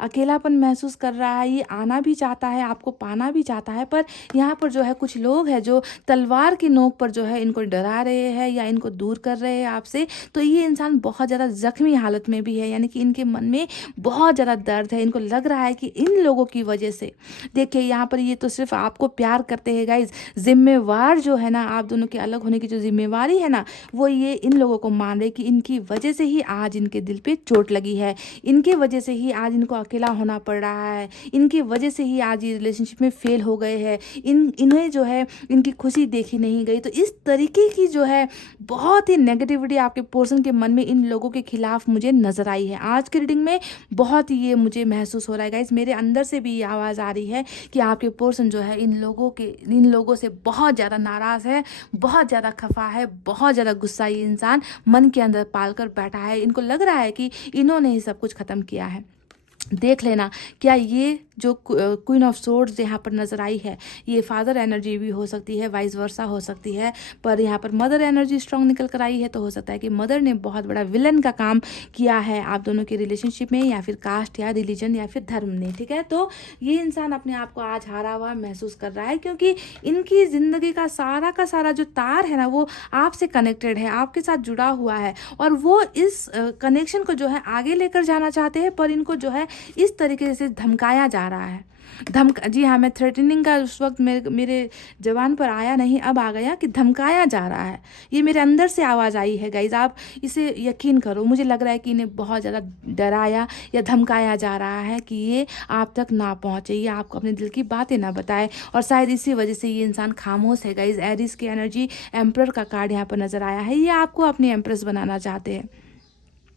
अकेलापन महसूस कर रहा है। ये आना भी चाहता है, आपको पाना भी चाहता है, पर यहाँ पर जो है कुछ लोग हैं जो तलवार की नोक पर जो है इनको डरा रहे हैं या इनको दूर कर रहे हैं आपसे। तो ये इंसान बहुत ज़्यादा जख्मी हालत में भी है, यानी कि इनके मन में बहुत ज़्यादा दर्द है। इनको लग रहा है कि इन लोगों की वजह से, देखिए यहाँ पर ये तो सिर्फ आपको प्यार करते हैं गाइज, जिम्मेवार जो है ना, आप दोनों के अलग होने की जो जिम्मेवारी है ना, वो ये इन लोगों को मान रहे कि इनकी वजह से ही आज इनके दिल पे चोट लगी है, इनके वजह से ही आज इनको अकेला होना पड़ रहा है, इनकी वजह से ही आज ये रिलेशनशिप में फेल हो गए हैं, इन्हें जो है इनकी खुशी देखी नहीं गई। तो इस तरीके की जो है बहुत ही नेगेटिविटी आपके पर्सन के मन में इन लोगों के खिलाफ मुझे नजर आई है आज के रीडिंग में। बहुत ही ये मुझे महसूस हो रहा है गाइज, मेरे अंदर से भी ये आवाज़ आ रही है कि आपके पर्सन जो है इन लोगों से बहुत ज़्यादा नाराज़ है, बहुत ज़्यादा खफा है, बहुत ज़्यादा गुस्सा ये इंसान मन के अंदर पाल कर बैठा है। इनको लग रहा है कि इन्होंने ही सब कुछ ख़त्म किया है। देख लेना, क्या ये जो क्वीन ऑफ सोर्ड्स यहाँ पर नज़र आई है, ये फादर एनर्जी भी हो सकती है, वाइस वर्सा हो सकती है, पर यहाँ पर मदर एनर्जी स्ट्रांग निकल कर आई है। तो हो सकता है कि मदर ने बहुत बड़ा विलन का काम किया है आप दोनों के रिलेशनशिप में, या फिर कास्ट या रिलीजन या फिर धर्म ने। ठीक है, तो ये इंसान अपने आप को आज हारा हुआ महसूस कर रहा है, क्योंकि इनकी ज़िंदगी का सारा जो तार है ना, वो आपसे कनेक्टेड है, आपके साथ जुड़ा हुआ है, और वो इस कनेक्शन को जो है आगे लेकर जाना चाहते हैं, पर इनको जो है इस तरीके से धमकाया जा रहा है। जी हाँ, मैं थ्रेटनिंग का उस वक्त मेरे जबान पर आया नहीं, अब आ गया कि धमकाया जा रहा है। ये मेरे अंदर से आवाज़ आई है गाइज, आप इसे यकीन करो। मुझे लग रहा है कि इन्हें बहुत ज़्यादा डराया या धमकाया जा रहा है कि ये आप तक ना पहुँचे, ये आपको अपने दिल की बातें ना बताए, और शायद इसी वजह से ये इंसान खामोश है गाइज। एरिस की एनर्जी, एम्परर का कार्ड यहाँ पर नज़र आया है, ये आपको अपनी एम्प्रेस बनाना चाहते हैं।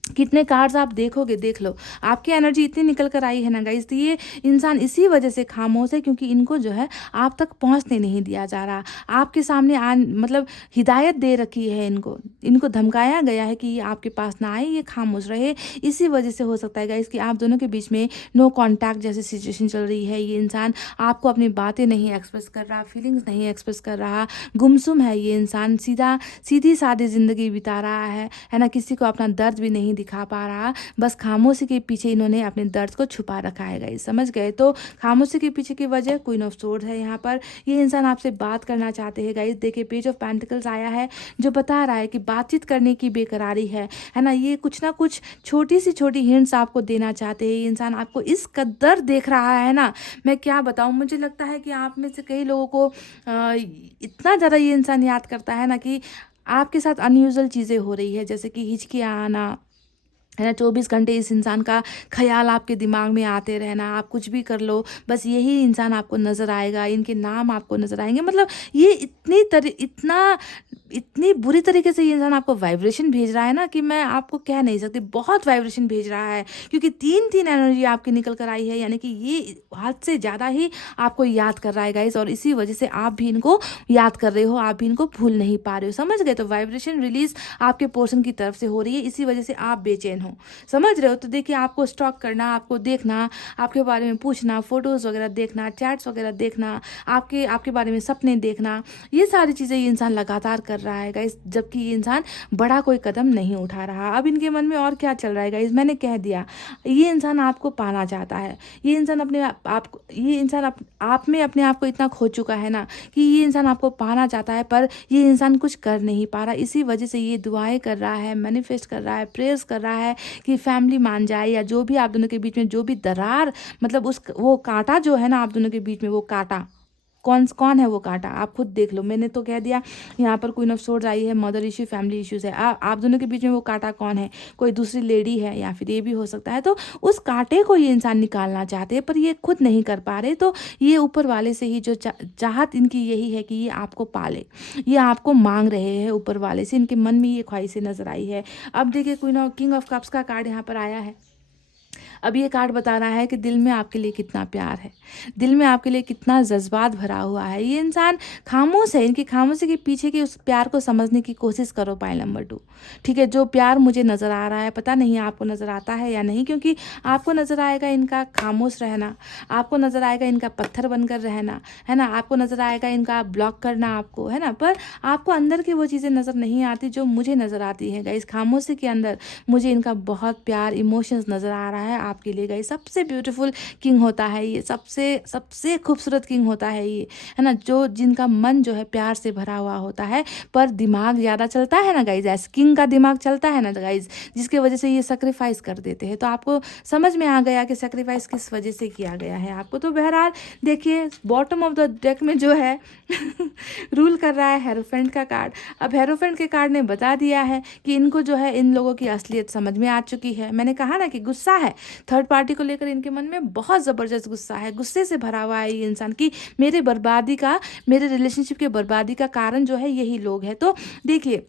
कितने कार्ड्स आप देखोगे, देख लो, आपकी एनर्जी इतनी निकल कर आई है ना गाइस। तो ये इंसान इसी वजह से खामोश है, क्योंकि इनको जो है आप तक पहुंचने नहीं दिया जा रहा। आपके सामने मतलब हिदायत दे रखी है, इनको धमकाया गया है कि ये आपके पास ना आए, ये खामोश रहे। इसी वजह से हो सकता है गाइस कि आप दोनों के बीच में नो कॉन्टैक्ट जैसी सिचुएशन चल रही है। ये इंसान आपको अपनी बातें नहीं एक्सप्रेस कर रहा, फीलिंग्स नहीं एक्सप्रेस कर रहा, गुमसुम है ये इंसान, सीधी सादी ज़िंदगी बिता रहा है ना, किसी को अपना दर्द भी नहीं दिखा पा रहा, बस खामोशी के पीछे इन्होंने अपने दर्द को छुपा रखा है गाइस, समझ गए। तो खामोशी के पीछे की वजह क्वीन ऑफ सोर्ड है यहाँ पर। ये इंसान आपसे बात करना चाहते हैं गाइस। देखिए, पेज ऑफ पेंटिकल्स आया है, जो बता रहा है कि बातचीत करने की बेकरारी है ना। ये कुछ ना कुछ छोटी हिंट्स आपको देना चाहते हैं। ये इंसान आपको इस कदर देख रहा है ना, मैं क्या बताऊँ। मुझे लगता है कि आप में से कई लोगों को इतना ज़्यादा ये इंसान याद करता है ना, कि आपके साथ अनयूजुअल चीज़ें हो रही है, जैसे कि हिचकियाँ आना, है ना। 24 घंटे इस इंसान का ख्याल आपके दिमाग में आते रहना, आप कुछ भी कर लो बस यही इंसान आपको नज़र आएगा, इनके नाम आपको नज़र आएंगे। मतलब ये इतनी बुरी तरीके से ये इंसान आपको वाइब्रेशन भेज रहा है ना कि मैं आपको कह नहीं सकती, बहुत वाइब्रेशन भेज रहा है। क्योंकि 3 एनर्जी आपकी निकल कर आई है, यानी कि ये हद से ज़्यादा ही आपको याद कर रहा है गाइस। और इसी वजह से आप भी इनको याद कर रहे हो, आप भी इनको भूल नहीं पा रहे हो, समझ गए। तो वाइब्रेशन रिलीज आपके पोर्शन की तरफ से हो रही है, इसी वजह से आप बेचैन हो, समझ रहे हो। तो देखिए, आपको स्टॉक करना, आपको देखना, आपके बारे में पूछना, फोटोज़ वगैरह देखना, चैट्स वगैरह देखना, आपके बारे में सपने देखना, ये सारी चीज़ें ये इंसान लगातार कर रहा है गाइस, जबकि ये इंसान बड़ा कोई कदम नहीं उठा रहा। अब इनके मन में और क्या चल रहा है गाइस, मैंने कह दिया। ये इंसान आपको पाना चाहता है, ये इंसान आप में अपने आप को इतना खो चुका है ना कि ये इंसान आपको पाना चाहता है, पर ये इंसान कुछ कर नहीं पा रहा। इसी वजह से ये दुआएं कर रहा है, मैनिफेस्ट कर रहा है, प्रेयर्स कर रहा है कि फैमिली मान जाए, या जो भी आप दोनों के बीच में जो भी दरार, मतलब वो कांटा जो है ना आप दोनों के बीच में, वो कांटा कौन है वो कांटा, आप खुद देख लो। मैंने तो कह दिया, यहाँ पर क्वीन ऑफ सोर्ड्स आई है, मदर इश्यू, फैमिली इश्यूज है। आप दोनों के बीच में वो कांटा कौन है, कोई दूसरी लेडी है, या फिर ये भी हो सकता है। तो उस कांटे को ये इंसान निकालना चाहते हैं, पर ये खुद नहीं कर पा रहे। तो ये ऊपर वाले से ही जो चाहत इनकी यही है कि ये आपको पाले, ये आपको मांग रहे हैं ऊपर वाले से, इनके मन में ये ख्वाहिशें नजर आई है। अब देखिए, किंग ऑफ कप्स का कार्ड यहाँ पर आया है। अब ये कार्ड बता रहा है कि दिल में आपके लिए कितना प्यार है, दिल में आपके लिए कितना जज्बात भरा हुआ है। ये इंसान खामोश है, इनकी खामोशी के पीछे के उस प्यार को समझने की कोशिश करो। पाइल नंबर 2, ठीक है। जो प्यार मुझे नज़र आ रहा है, पता नहीं आपको नज़र आता है या नहीं, क्योंकि आपको नज़र आएगा इनका खामोश रहना, आपको नज़र आएगा इनका पत्थर बनकर रहना, है ना, आपको नज़र आएगा इनका ब्लॉक करना आपको, है ना। पर आपको अंदर की वो चीज़ें नज़र नहीं आती जो मुझे नज़र आती है गाइस। खामोशी के अंदर मुझे इनका बहुत प्यार, इमोशंस नज़र आ रहा है आपके लिए गाइस। सबसे ब्यूटीफुल किंग होता है ये, सबसे खूबसूरत किंग होता है ये, है ना, जिनका मन जो है प्यार से भरा हुआ होता है। पर दिमाग ज़्यादा चलता है ना गाइज, ऐसे किंग का दिमाग चलता है ना गाइज, जिसके वजह से ये सेक्रीफाइस कर देते हैं। तो आपको समझ में आ गया कि सेक्रीफाइस किस वजह से किया गया है आपको। तो बहरहाल देखिए, बॉटम ऑफ द डेक में जो है रूल कर रहा है हेरोफेंट का कार्ड। अब हेरोफेंट के कार्ड ने बता दिया है कि इनको जो है इन लोगों की असलियत समझ में आ चुकी है। मैंने कहा ना कि गुस्सा है, थर्ड पार्टी को लेकर इनके मन में बहुत ज़बरदस्त गुस्सा है, गुस्से से भरा हुआ है ये इंसान की मेरे रिलेशनशिप के बर्बादी का कारण जो है यही लोग हैं। तो देखिए,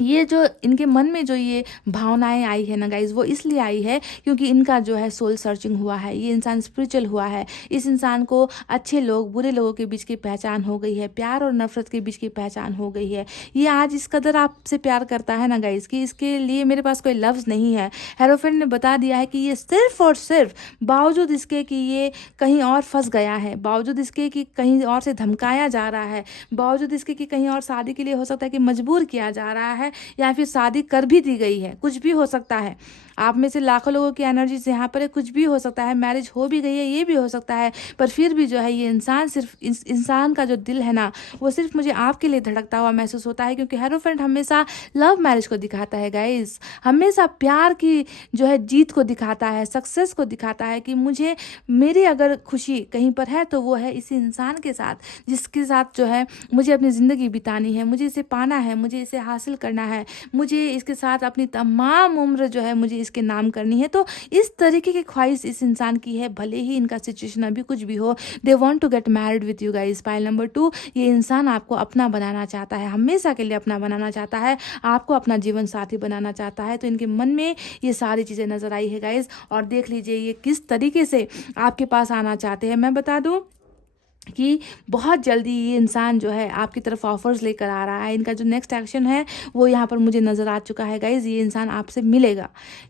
ये जो इनके मन में जो ये भावनाएं आई है ना गाइज, वो इसलिए आई है क्योंकि इनका जो है सोल सर्चिंग हुआ है, ये इंसान स्पिरिचुअल हुआ है। इस इंसान को अच्छे लोग बुरे लोगों के बीच की पहचान हो गई है, प्यार और नफरत के बीच की पहचान हो गई है। ये आज इस कदर आपसे प्यार करता है ना गाइज कि इसके लिए मेरे पास कोई लफ्ज़ नहीं है। हेरोफेंट ने बता दिया है कि ये सिर्फ और सिर्फ बावजूद इसके कि ये कहीं और फंस गया है, बावजूद इसके कि कहीं और से धमकाया जा रहा है, बावजूद इसके कि कहीं और शादी के लिए हो सकता है कि मजबूर किया जा रहा है, या फिर शादी कर भी दी गई है, कुछ भी हो सकता है। आप में से लाखों लोगों की एनर्जी यहाँ पर है, कुछ भी हो सकता है, मैरिज हो भी गई है, ये भी हो सकता है। पर फिर भी जो है ये इंसान, सिर्फ इंसान का जो दिल है ना, वो सिर्फ मुझे आपके लिए धड़कता हुआ महसूस होता है। क्योंकि हेरोफेंट हमेशा लव मैरिज को दिखाता है गाइस, हमेशा प्यार की जो है जीत को दिखाता है, सक्सेस को दिखाता है कि मुझे, मेरी अगर खुशी कहीं पर है तो वो है इसी इंसान के साथ, जिसके साथ जो है मुझे अपनी ज़िंदगी बितानी है, मुझे इसे पाना है, मुझे इसे हासिल करना है, मुझे इसके साथ अपनी तमाम उम्र जो है मुझे इसके नाम करनी है। तो इस तरीके की ख्वाहिश इस इंसान की है, भले ही इनका सिचुएशन अभी कुछ भी हो। They want to get married with you guys. पाइल नंबर 2, ये इंसान आपको अपना बनाना चाहता है, हमेशा के लिए अपना बनाना चाहता है, आपको अपना जीवन साथी बनाना चाहता है। तो इनके मन में ये सारी चीज़ें नजर आई है गाइस। और देख लीजिए ये किस तरीके से आपके पास आना चाहते हैं। मैं बता दूं कि बहुत जल्दी ये इंसान जो है आपकी तरफ ऑफर्स लेकर आ रहा है। इनका जो नेक्स्ट एक्शन है वो यहाँ पर मुझे नज़र आ चुका है गाइज। ये इंसान आपसे मिलेगा,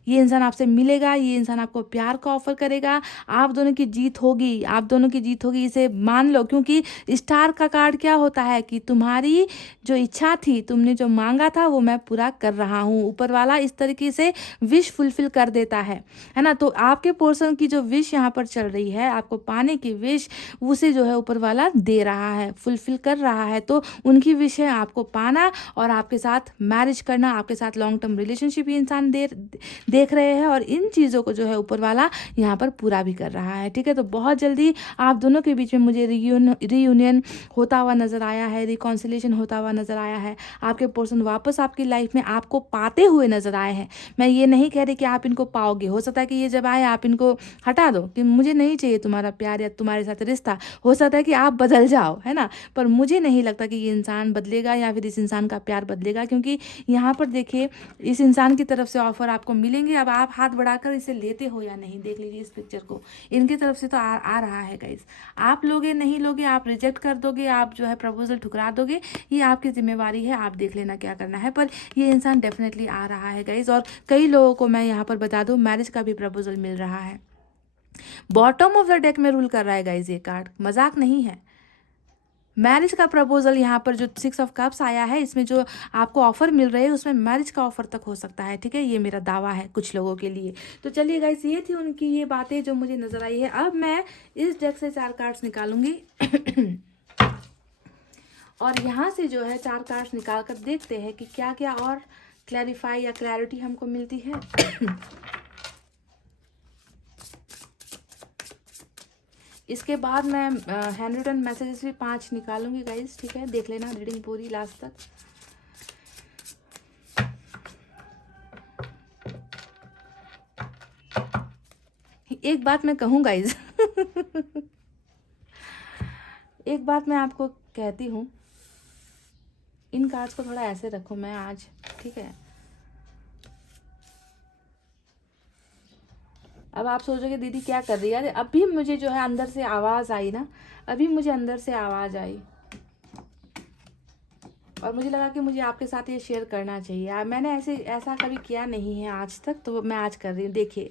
ये इंसान आपसे मिलेगा, ये इंसान आपको प्यार का ऑफर करेगा। आप दोनों की जीत होगी, आप दोनों की जीत होगी, इसे मान लो। क्योंकि स्टार का कार्ड क्या होता है कि तुम्हारी जो इच्छा थी, तुमने जो मांगा था वो मैं पूरा कर रहा हूँ। ऊपर वाला इस तरीके से विश फुलफिल कर देता है ना। तो आपके पोर्सन की जो विश यहाँ पर चल रही है, आपको पाने की विश, उसे जो है ऊपर वाला दे रहा है, फुलफिल कर रहा है। तो उनकी विश है आपको पाना और आपके साथ मैरिज करना, आपके साथ लॉन्ग टर्म रिलेशनशिप ये इंसान देख रहे हैं, और इन चीज़ों को जो है ऊपर वाला यहाँ पर पूरा भी कर रहा है। ठीक है, तो बहुत जल्दी आप दोनों के बीच में मुझे रीयूनियन होता हुआ नज़र आया है, रिकॉन्सिलेशन होता हुआ नज़र आया है। आपके पर्सन वापस आपकी लाइफ में आपको पाते हुए नज़र आए हैं। मैं ये नहीं कह रही कि आप इनको पाओगे, हो सकता है कि ये जब आए आप इनको हटा दो कि मुझे नहीं चाहिए तुम्हारा प्यार या तुम्हारे साथ रिश्ता, हो सकता है कि आप बदल जाओ, है ना। पर मुझे नहीं लगता कि ये इंसान बदलेगा या फिर इस इंसान का प्यार बदलेगा, क्योंकि यहाँ पर देखिए इस इंसान की तरफ से ऑफर आपको मिलेंगे। अब आप हाथ बढ़ाकर इसे लेते हो या नहीं, देख लीजिए इस पिक्चर को, इनकी तरफ से तो आ रहा है गाइस। आप लोगे नहीं लोगे, आप रिजेक्ट कर दोगे, आप जो है प्रपोजल ठुकरा दोगे, ये आपकी जिम्मेवारी है, आप देख लेना क्या करना है। पर ये इंसान डेफिनेटली आ रहा है गाइस। और कई लोगों को मैं यहाँ पर बता दूं मैरिज का भी प्रपोजल मिल रहा है। बॉटम ऑफ द डेक में रूल कर रहा है गाइस ये कार्ड, मजाक नहीं है। मैरिज का प्रपोजल यहाँ पर जो 6 ऑफ कप्स आया है, इसमें जो आपको ऑफर मिल रहे हैं उसमें मैरिज का ऑफर तक हो सकता है। ठीक है, ये मेरा दावा है कुछ लोगों के लिए। तो चलिए गाइस, ये थी उनकी ये बातें जो मुझे नजर आई है। अब मैं इस डेक से 4 कार्ड्स निकालूंगी और यहाँ से जो है 4 कार्ड्स निकाल कर देखते हैं कि क्या क्या और क्लैरिफाई या क्लैरिटी हमको मिलती है। इसके बाद मैं हैंड रिटन मैसेजेस भी 5 निकालूंगी गाइस। ठीक है, देख लेना रीडिंग पूरी लास्ट तक। एक बात मैं कहूँ गाइस एक बात मैं आपको कहती हूँ, इन कार्ड्स को थोड़ा ऐसे रखूँ मैं आज, ठीक है। अब आप सोचोगे दीदी क्या कर रही है, अरे अभी मुझे जो है अंदर से आवाज़ आई ना, अभी मुझे अंदर से आवाज़ आई और मुझे लगा कि मुझे आपके साथ ये शेयर करना चाहिए। मैंने ऐसा कभी किया नहीं है आज तक, तो मैं आज कर रही हूँ। देखिए,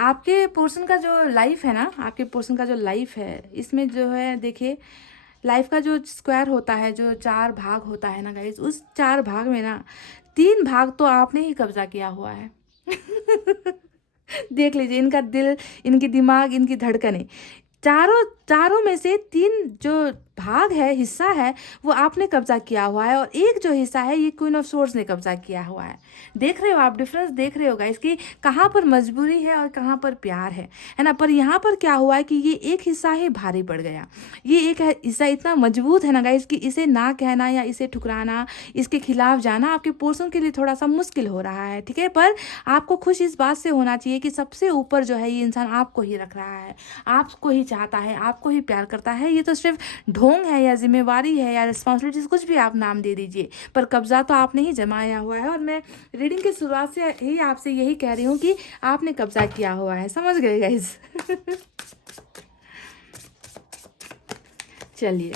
आपके पोर्शन का जो लाइफ है ना, आपके पोर्शन का जो लाइफ है, इसमें जो है देखिए लाइफ का जो स्क्वायर होता है, जो 4 भाग होता है ना गाइस, उस 4 भाग में ना 3 भाग तो आपने ही कब्जा किया हुआ है देख लीजिए इनका दिल, इनकी दिमाग, इनकी धड़कनें, चारों में से 3 जो भाग है, हिस्सा है, वो आपने कब्जा किया हुआ है, और एक जो हिस्सा है ये क्वीन ऑफ सोर्ड्स ने कब्जा किया हुआ है। देख रहे हो आप डिफरेंस, देख रहे हो गाइस कि कहाँ पर मजबूरी है और कहाँ पर प्यार है ना। पर यहाँ पर क्या हुआ है कि ये एक हिस्सा ही भारी पड़ गया, ये एक हिस्सा इतना मजबूत है ना गाइस कि इसे ना कहना या इसे ठुकराना, इसके खिलाफ जाना आपके पोर्सन के लिए थोड़ा सा मुश्किल हो रहा है। ठीक है, पर आपको खुश इस बात से होना चाहिए कि सबसे ऊपर जो है ये इंसान आपको ही रख रहा है, आपको ही चाहता है, आपको ही प्यार करता है। ये तो सिर्फ ढोंग है या जिम्मेवारी है या रिस्पॉन्सिबिलिटीज, कुछ भी आप नाम दे दीजिए, पर कब्जा तो आपने ही जमाया हुआ है। और मैं रीडिंग की शुरुआत से ही आपसे यही कह रही हूँ कि आपने कब्जा किया हुआ है, समझ गए गाइस चलिए,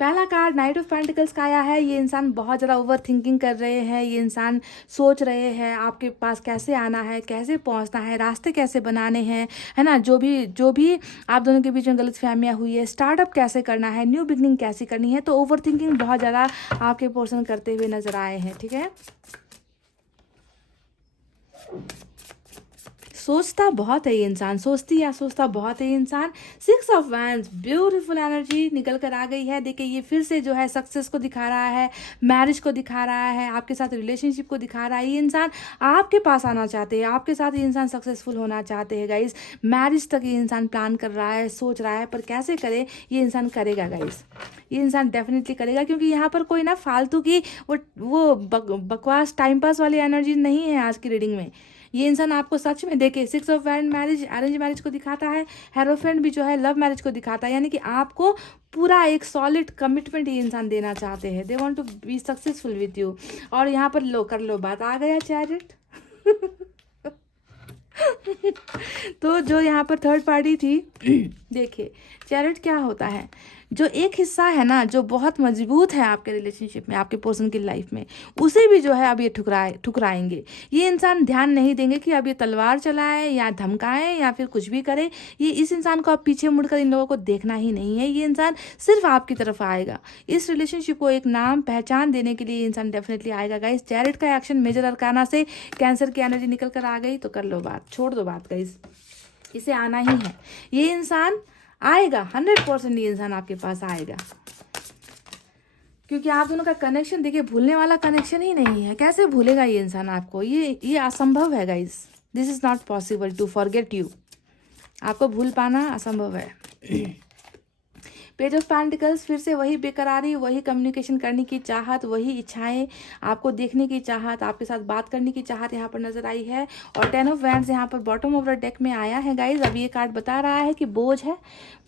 पहला कार्ड नाइट ऑफ पेंटिकल्स का आया है। ये इंसान बहुत ज़्यादा ओवर थिंकिंग कर रहे हैं, ये इंसान सोच रहे हैं आपके पास कैसे आना है, कैसे पहुंचना है, रास्ते कैसे बनाने हैं, है ना। जो भी आप दोनों के बीच में गलतफहमियां हुई है, स्टार्टअप कैसे करना है, न्यू बिगनिंग कैसे करनी है, तो ओवर थिंकिंग बहुत ज़्यादा आपके पर्सन करते हुए नजर आए हैं। ठीक है, सोचता बहुत है ये इंसान, सोचता बहुत है ये इंसान। 6 ऑफ वैंड्स, ब्यूटीफुल एनर्जी निकल कर आ गई है। देखिए ये फिर से जो है सक्सेस को दिखा रहा है, मैरिज को दिखा रहा है, आपके साथ रिलेशनशिप को दिखा रहा है। ये इंसान आपके पास आना चाहते हैं, आपके साथ ये इंसान सक्सेसफुल होना चाहते हैं गाइस। मैरिज तक ये इंसान प्लान कर रहा है, सोच रहा है, पर कैसे करे ये इंसान करेगा गाइस, ये इंसान डेफिनेटली करेगा, क्योंकि यहाँ पर कोई ना फालतू की वो बकवास टाइम पास वाली एनर्जी नहीं है आज की रीडिंग में। ये इंसान आपको सच में देखे 6 of wand marriage, arrange marriage को दिखाता है, हेरोफेंट भी जो है लव मैरिज को दिखाता है, यानी कि आपको पूरा एक सॉलिड कमिटमेंट ये इंसान देना चाहते हैं। They want to be successful with you. और यहाँ पर लो कर लो बात, आ गया चैरिट तो जो यहाँ पर थर्ड पार्टी थी देखिए चैरिट क्या होता है, जो एक हिस्सा है ना जो बहुत मजबूत है आपके रिलेशनशिप में, आपके पर्सन की लाइफ में, उसे भी जो है अब ये ठुकराएंगे। ये इंसान ध्यान नहीं देंगे कि अब ये तलवार चलाए या धमकाए या फिर कुछ भी करे। ये इस इंसान को अब पीछे मुड़कर इन लोगों को देखना ही नहीं है। ये इंसान सिर्फ आपकी तरफ आएगा, इस रिलेशनशिप को एक नाम पहचान देने के लिए ये इंसान डेफिनेटली आएगा गाइस। चैरिट का एक्शन मेजर अरकाना से कैंसर की एनर्जी निकल कर आ गई, तो कर लो बात, छोड़ दो बात गाइस, इसे आना ही है। ये इंसान आएगा, 100% ये इंसान आपके पास आएगा, क्योंकि आप दोनों का कनेक्शन देखिए भूलने वाला कनेक्शन ही नहीं है। कैसे भूलेगा ये इंसान आपको, ये असंभव है guys, this is not possible to forget you. आपको भूल पाना असंभव है। पेज ऑफ पेंटिकल्स, फिर से वही बेकरारी, वही कम्युनिकेशन करने की चाहत, वही इच्छाएं, आपको देखने की चाहत, आपके साथ बात करने की चाहत यहाँ पर नजर आई है। और 10 ऑफ वैंड्स यहाँ पर बॉटम ऑफ द डेक में आया है गाइज। अब ये कार्ड बता रहा है कि बोझ है,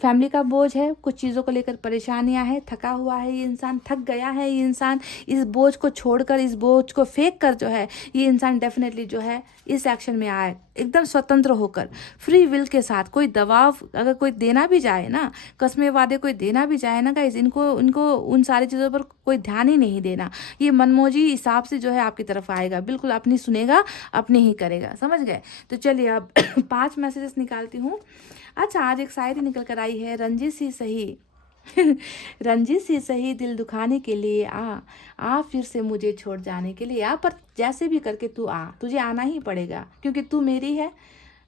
फैमिली का बोझ है, कुछ चीज़ों को लेकर परेशानियां हैं, थका हुआ है ये इंसान, थक गया है ये इंसान। इस बोझ को छोड़कर, इस बोझ को फेंक कर जो है ये इंसान डेफिनेटली जो है इस एक्शन में आए, एकदम स्वतंत्र होकर, फ्री विल के साथ। कोई दबाव अगर कोई देना भी जाए ना, कस्मे वादे कोई देना भी चाहे ना गाइस, इनको उन सारी चीज़ों पर कोई ध्यान ही नहीं देना। ये मनमोजी हिसाब से जो है आपकी तरफ आएगा, बिल्कुल अपनी सुनेगा, अपनी ही करेगा, समझ गए। तो चलिए अब 5 मैसेजेस निकालती हूँ। अच्छा, आज एक शायरी निकल कर आई है, रंजिश सी सही रंजिश सी सही दिल दुखाने के लिए आ फिर से मुझे छोड़ जाने के लिए आ, पर जैसे भी करके तू आ, तुझे आना ही पड़ेगा, क्योंकि तू मेरी है,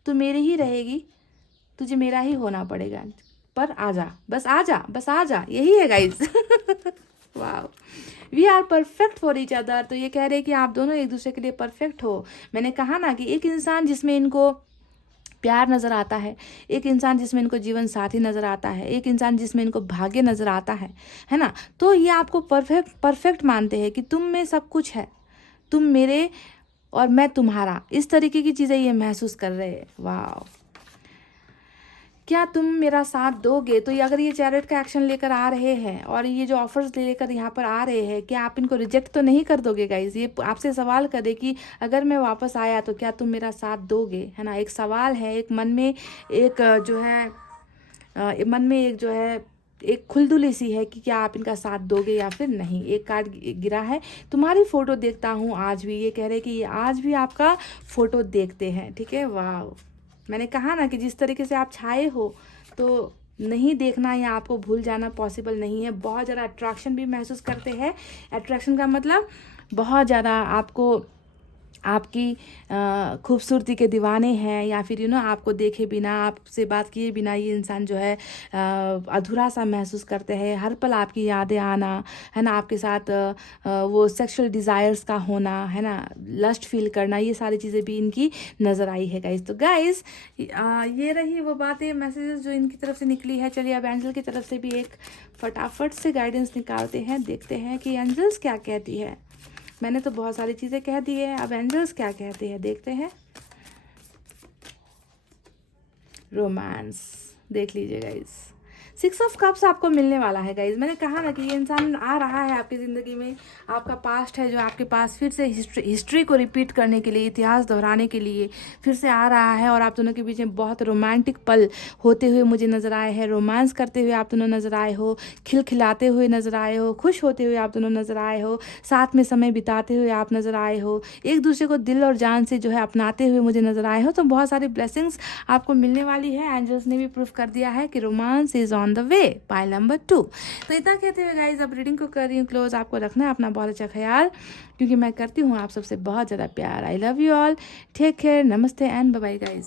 तू मेरी ही रहेगी, तुझे मेरा ही होना पड़ेगा, पर आजा, बस आजा, बस आजा, यही है गाइज। वाह, we are perfect for each other. तो ये कह रहे हैं कि आप दोनों एक दूसरे के लिए परफेक्ट हो। मैंने कहा ना कि एक इंसान जिसमें इनको प्यार नज़र आता है, एक इंसान जिसमें इनको जीवन साथी नज़र आता है, एक इंसान जिसमें इनको भाग्य नज़र आता है ना। तो ये आपको परफेक्ट मानते हैं कि तुम में सब कुछ है, तुम मेरे और मैं तुम्हारा, इस तरीके की चीज़ें ये महसूस कर रहे हैं। वाह, क्या तुम मेरा साथ दोगे? तो ये अगर ये चैरिट का एक्शन लेकर आ रहे हैं और ये जो ऑफर्स लेकर यहाँ पर आ रहे हैं, क्या आप इनको रिजेक्ट तो नहीं कर दोगे गाइज? ये आपसे सवाल करे कि अगर मैं वापस आया तो क्या तुम मेरा साथ दोगे, है ना। एक सवाल है, एक मन में एक जो है मन में एक जो है एक खुलदुली सी है कि क्या आप इनका साथ दोगे या फिर नहीं। एक कार्ड गिरा है, तुम्हारी फोटो देखता हूँ आज भी। ये कह रहे कि ये आज भी आपका फोटो देखते हैं, ठीक है। वाह, मैंने कहा ना कि जिस तरीके से आप छाए हो तो नहीं देखना या आपको भूल जाना पॉसिबल नहीं है। बहुत ज़्यादा अट्रैक्शन भी महसूस करते हैं। अट्रैक्शन का मतलब बहुत ज़्यादा आपको आपकी खूबसूरती के दीवाने हैं, या फिर आपको देखे बिना, आपसे बात किए बिना ये इंसान जो है अधूरा सा महसूस करते हैं। हर पल आपकी यादें आना, है ना, आपके साथ वो सेक्सुअल डिज़ायर्स का होना, है ना, लस्ट फील करना, ये सारी चीज़ें भी इनकी नज़र आई है गाइस। तो गाइस ये रही वो बातें, मैसेजेस जो इनकी तरफ से निकली है। चलिए अब एंजल की तरफ से भी एक फटाफट से गाइडेंस निकालते हैं, देखते हैं कि एंजल्स क्या कहती है। मैंने तो बहुत सारी चीज़ें कह दी है, अब एंजल्स क्या कहते हैं देखते हैं। रोमांस देख लीजिए गाइस, 6 ऑफ कप्स आपको मिलने वाला है गाइज। मैंने कहा ना कि ये इंसान आ रहा है आपकी ज़िंदगी में, आपका पास्ट है जो आपके पास फिर से हिस्ट्री को रिपीट करने के लिए, इतिहास दोहराने के लिए फिर से आ रहा है। और आप दोनों के बीच में बहुत रोमांटिक पल होते हुए मुझे नज़र आए हैं। रोमांस करते हुए आप दोनों नज़र आए हो, खिलखिलाते हुए नज़र आए हो, खुश होते हुए आप दोनों नज़र आए हो, साथ में समय बिताते हुए आप नज़र आए हो, एक दूसरे को दिल और जान से जो है अपनाते हुए मुझे नज़र आए हो। तो बहुत सारी ब्लेसिंग्स आपको मिलने वाली है। एंजल्स ने भी प्रूफ कर दिया है कि romance is on the way, pile number 2। तो इतना कहते हुए गाइज अब रीडिंग को कर रही हूँ क्लोज। आपको रखना है अपना बहुत अच्छा ख्याल, क्योंकि मैं करती हूँ आप सबसे बहुत ज़्यादा प्यार। I love you all, take care, namaste and bye bye guys.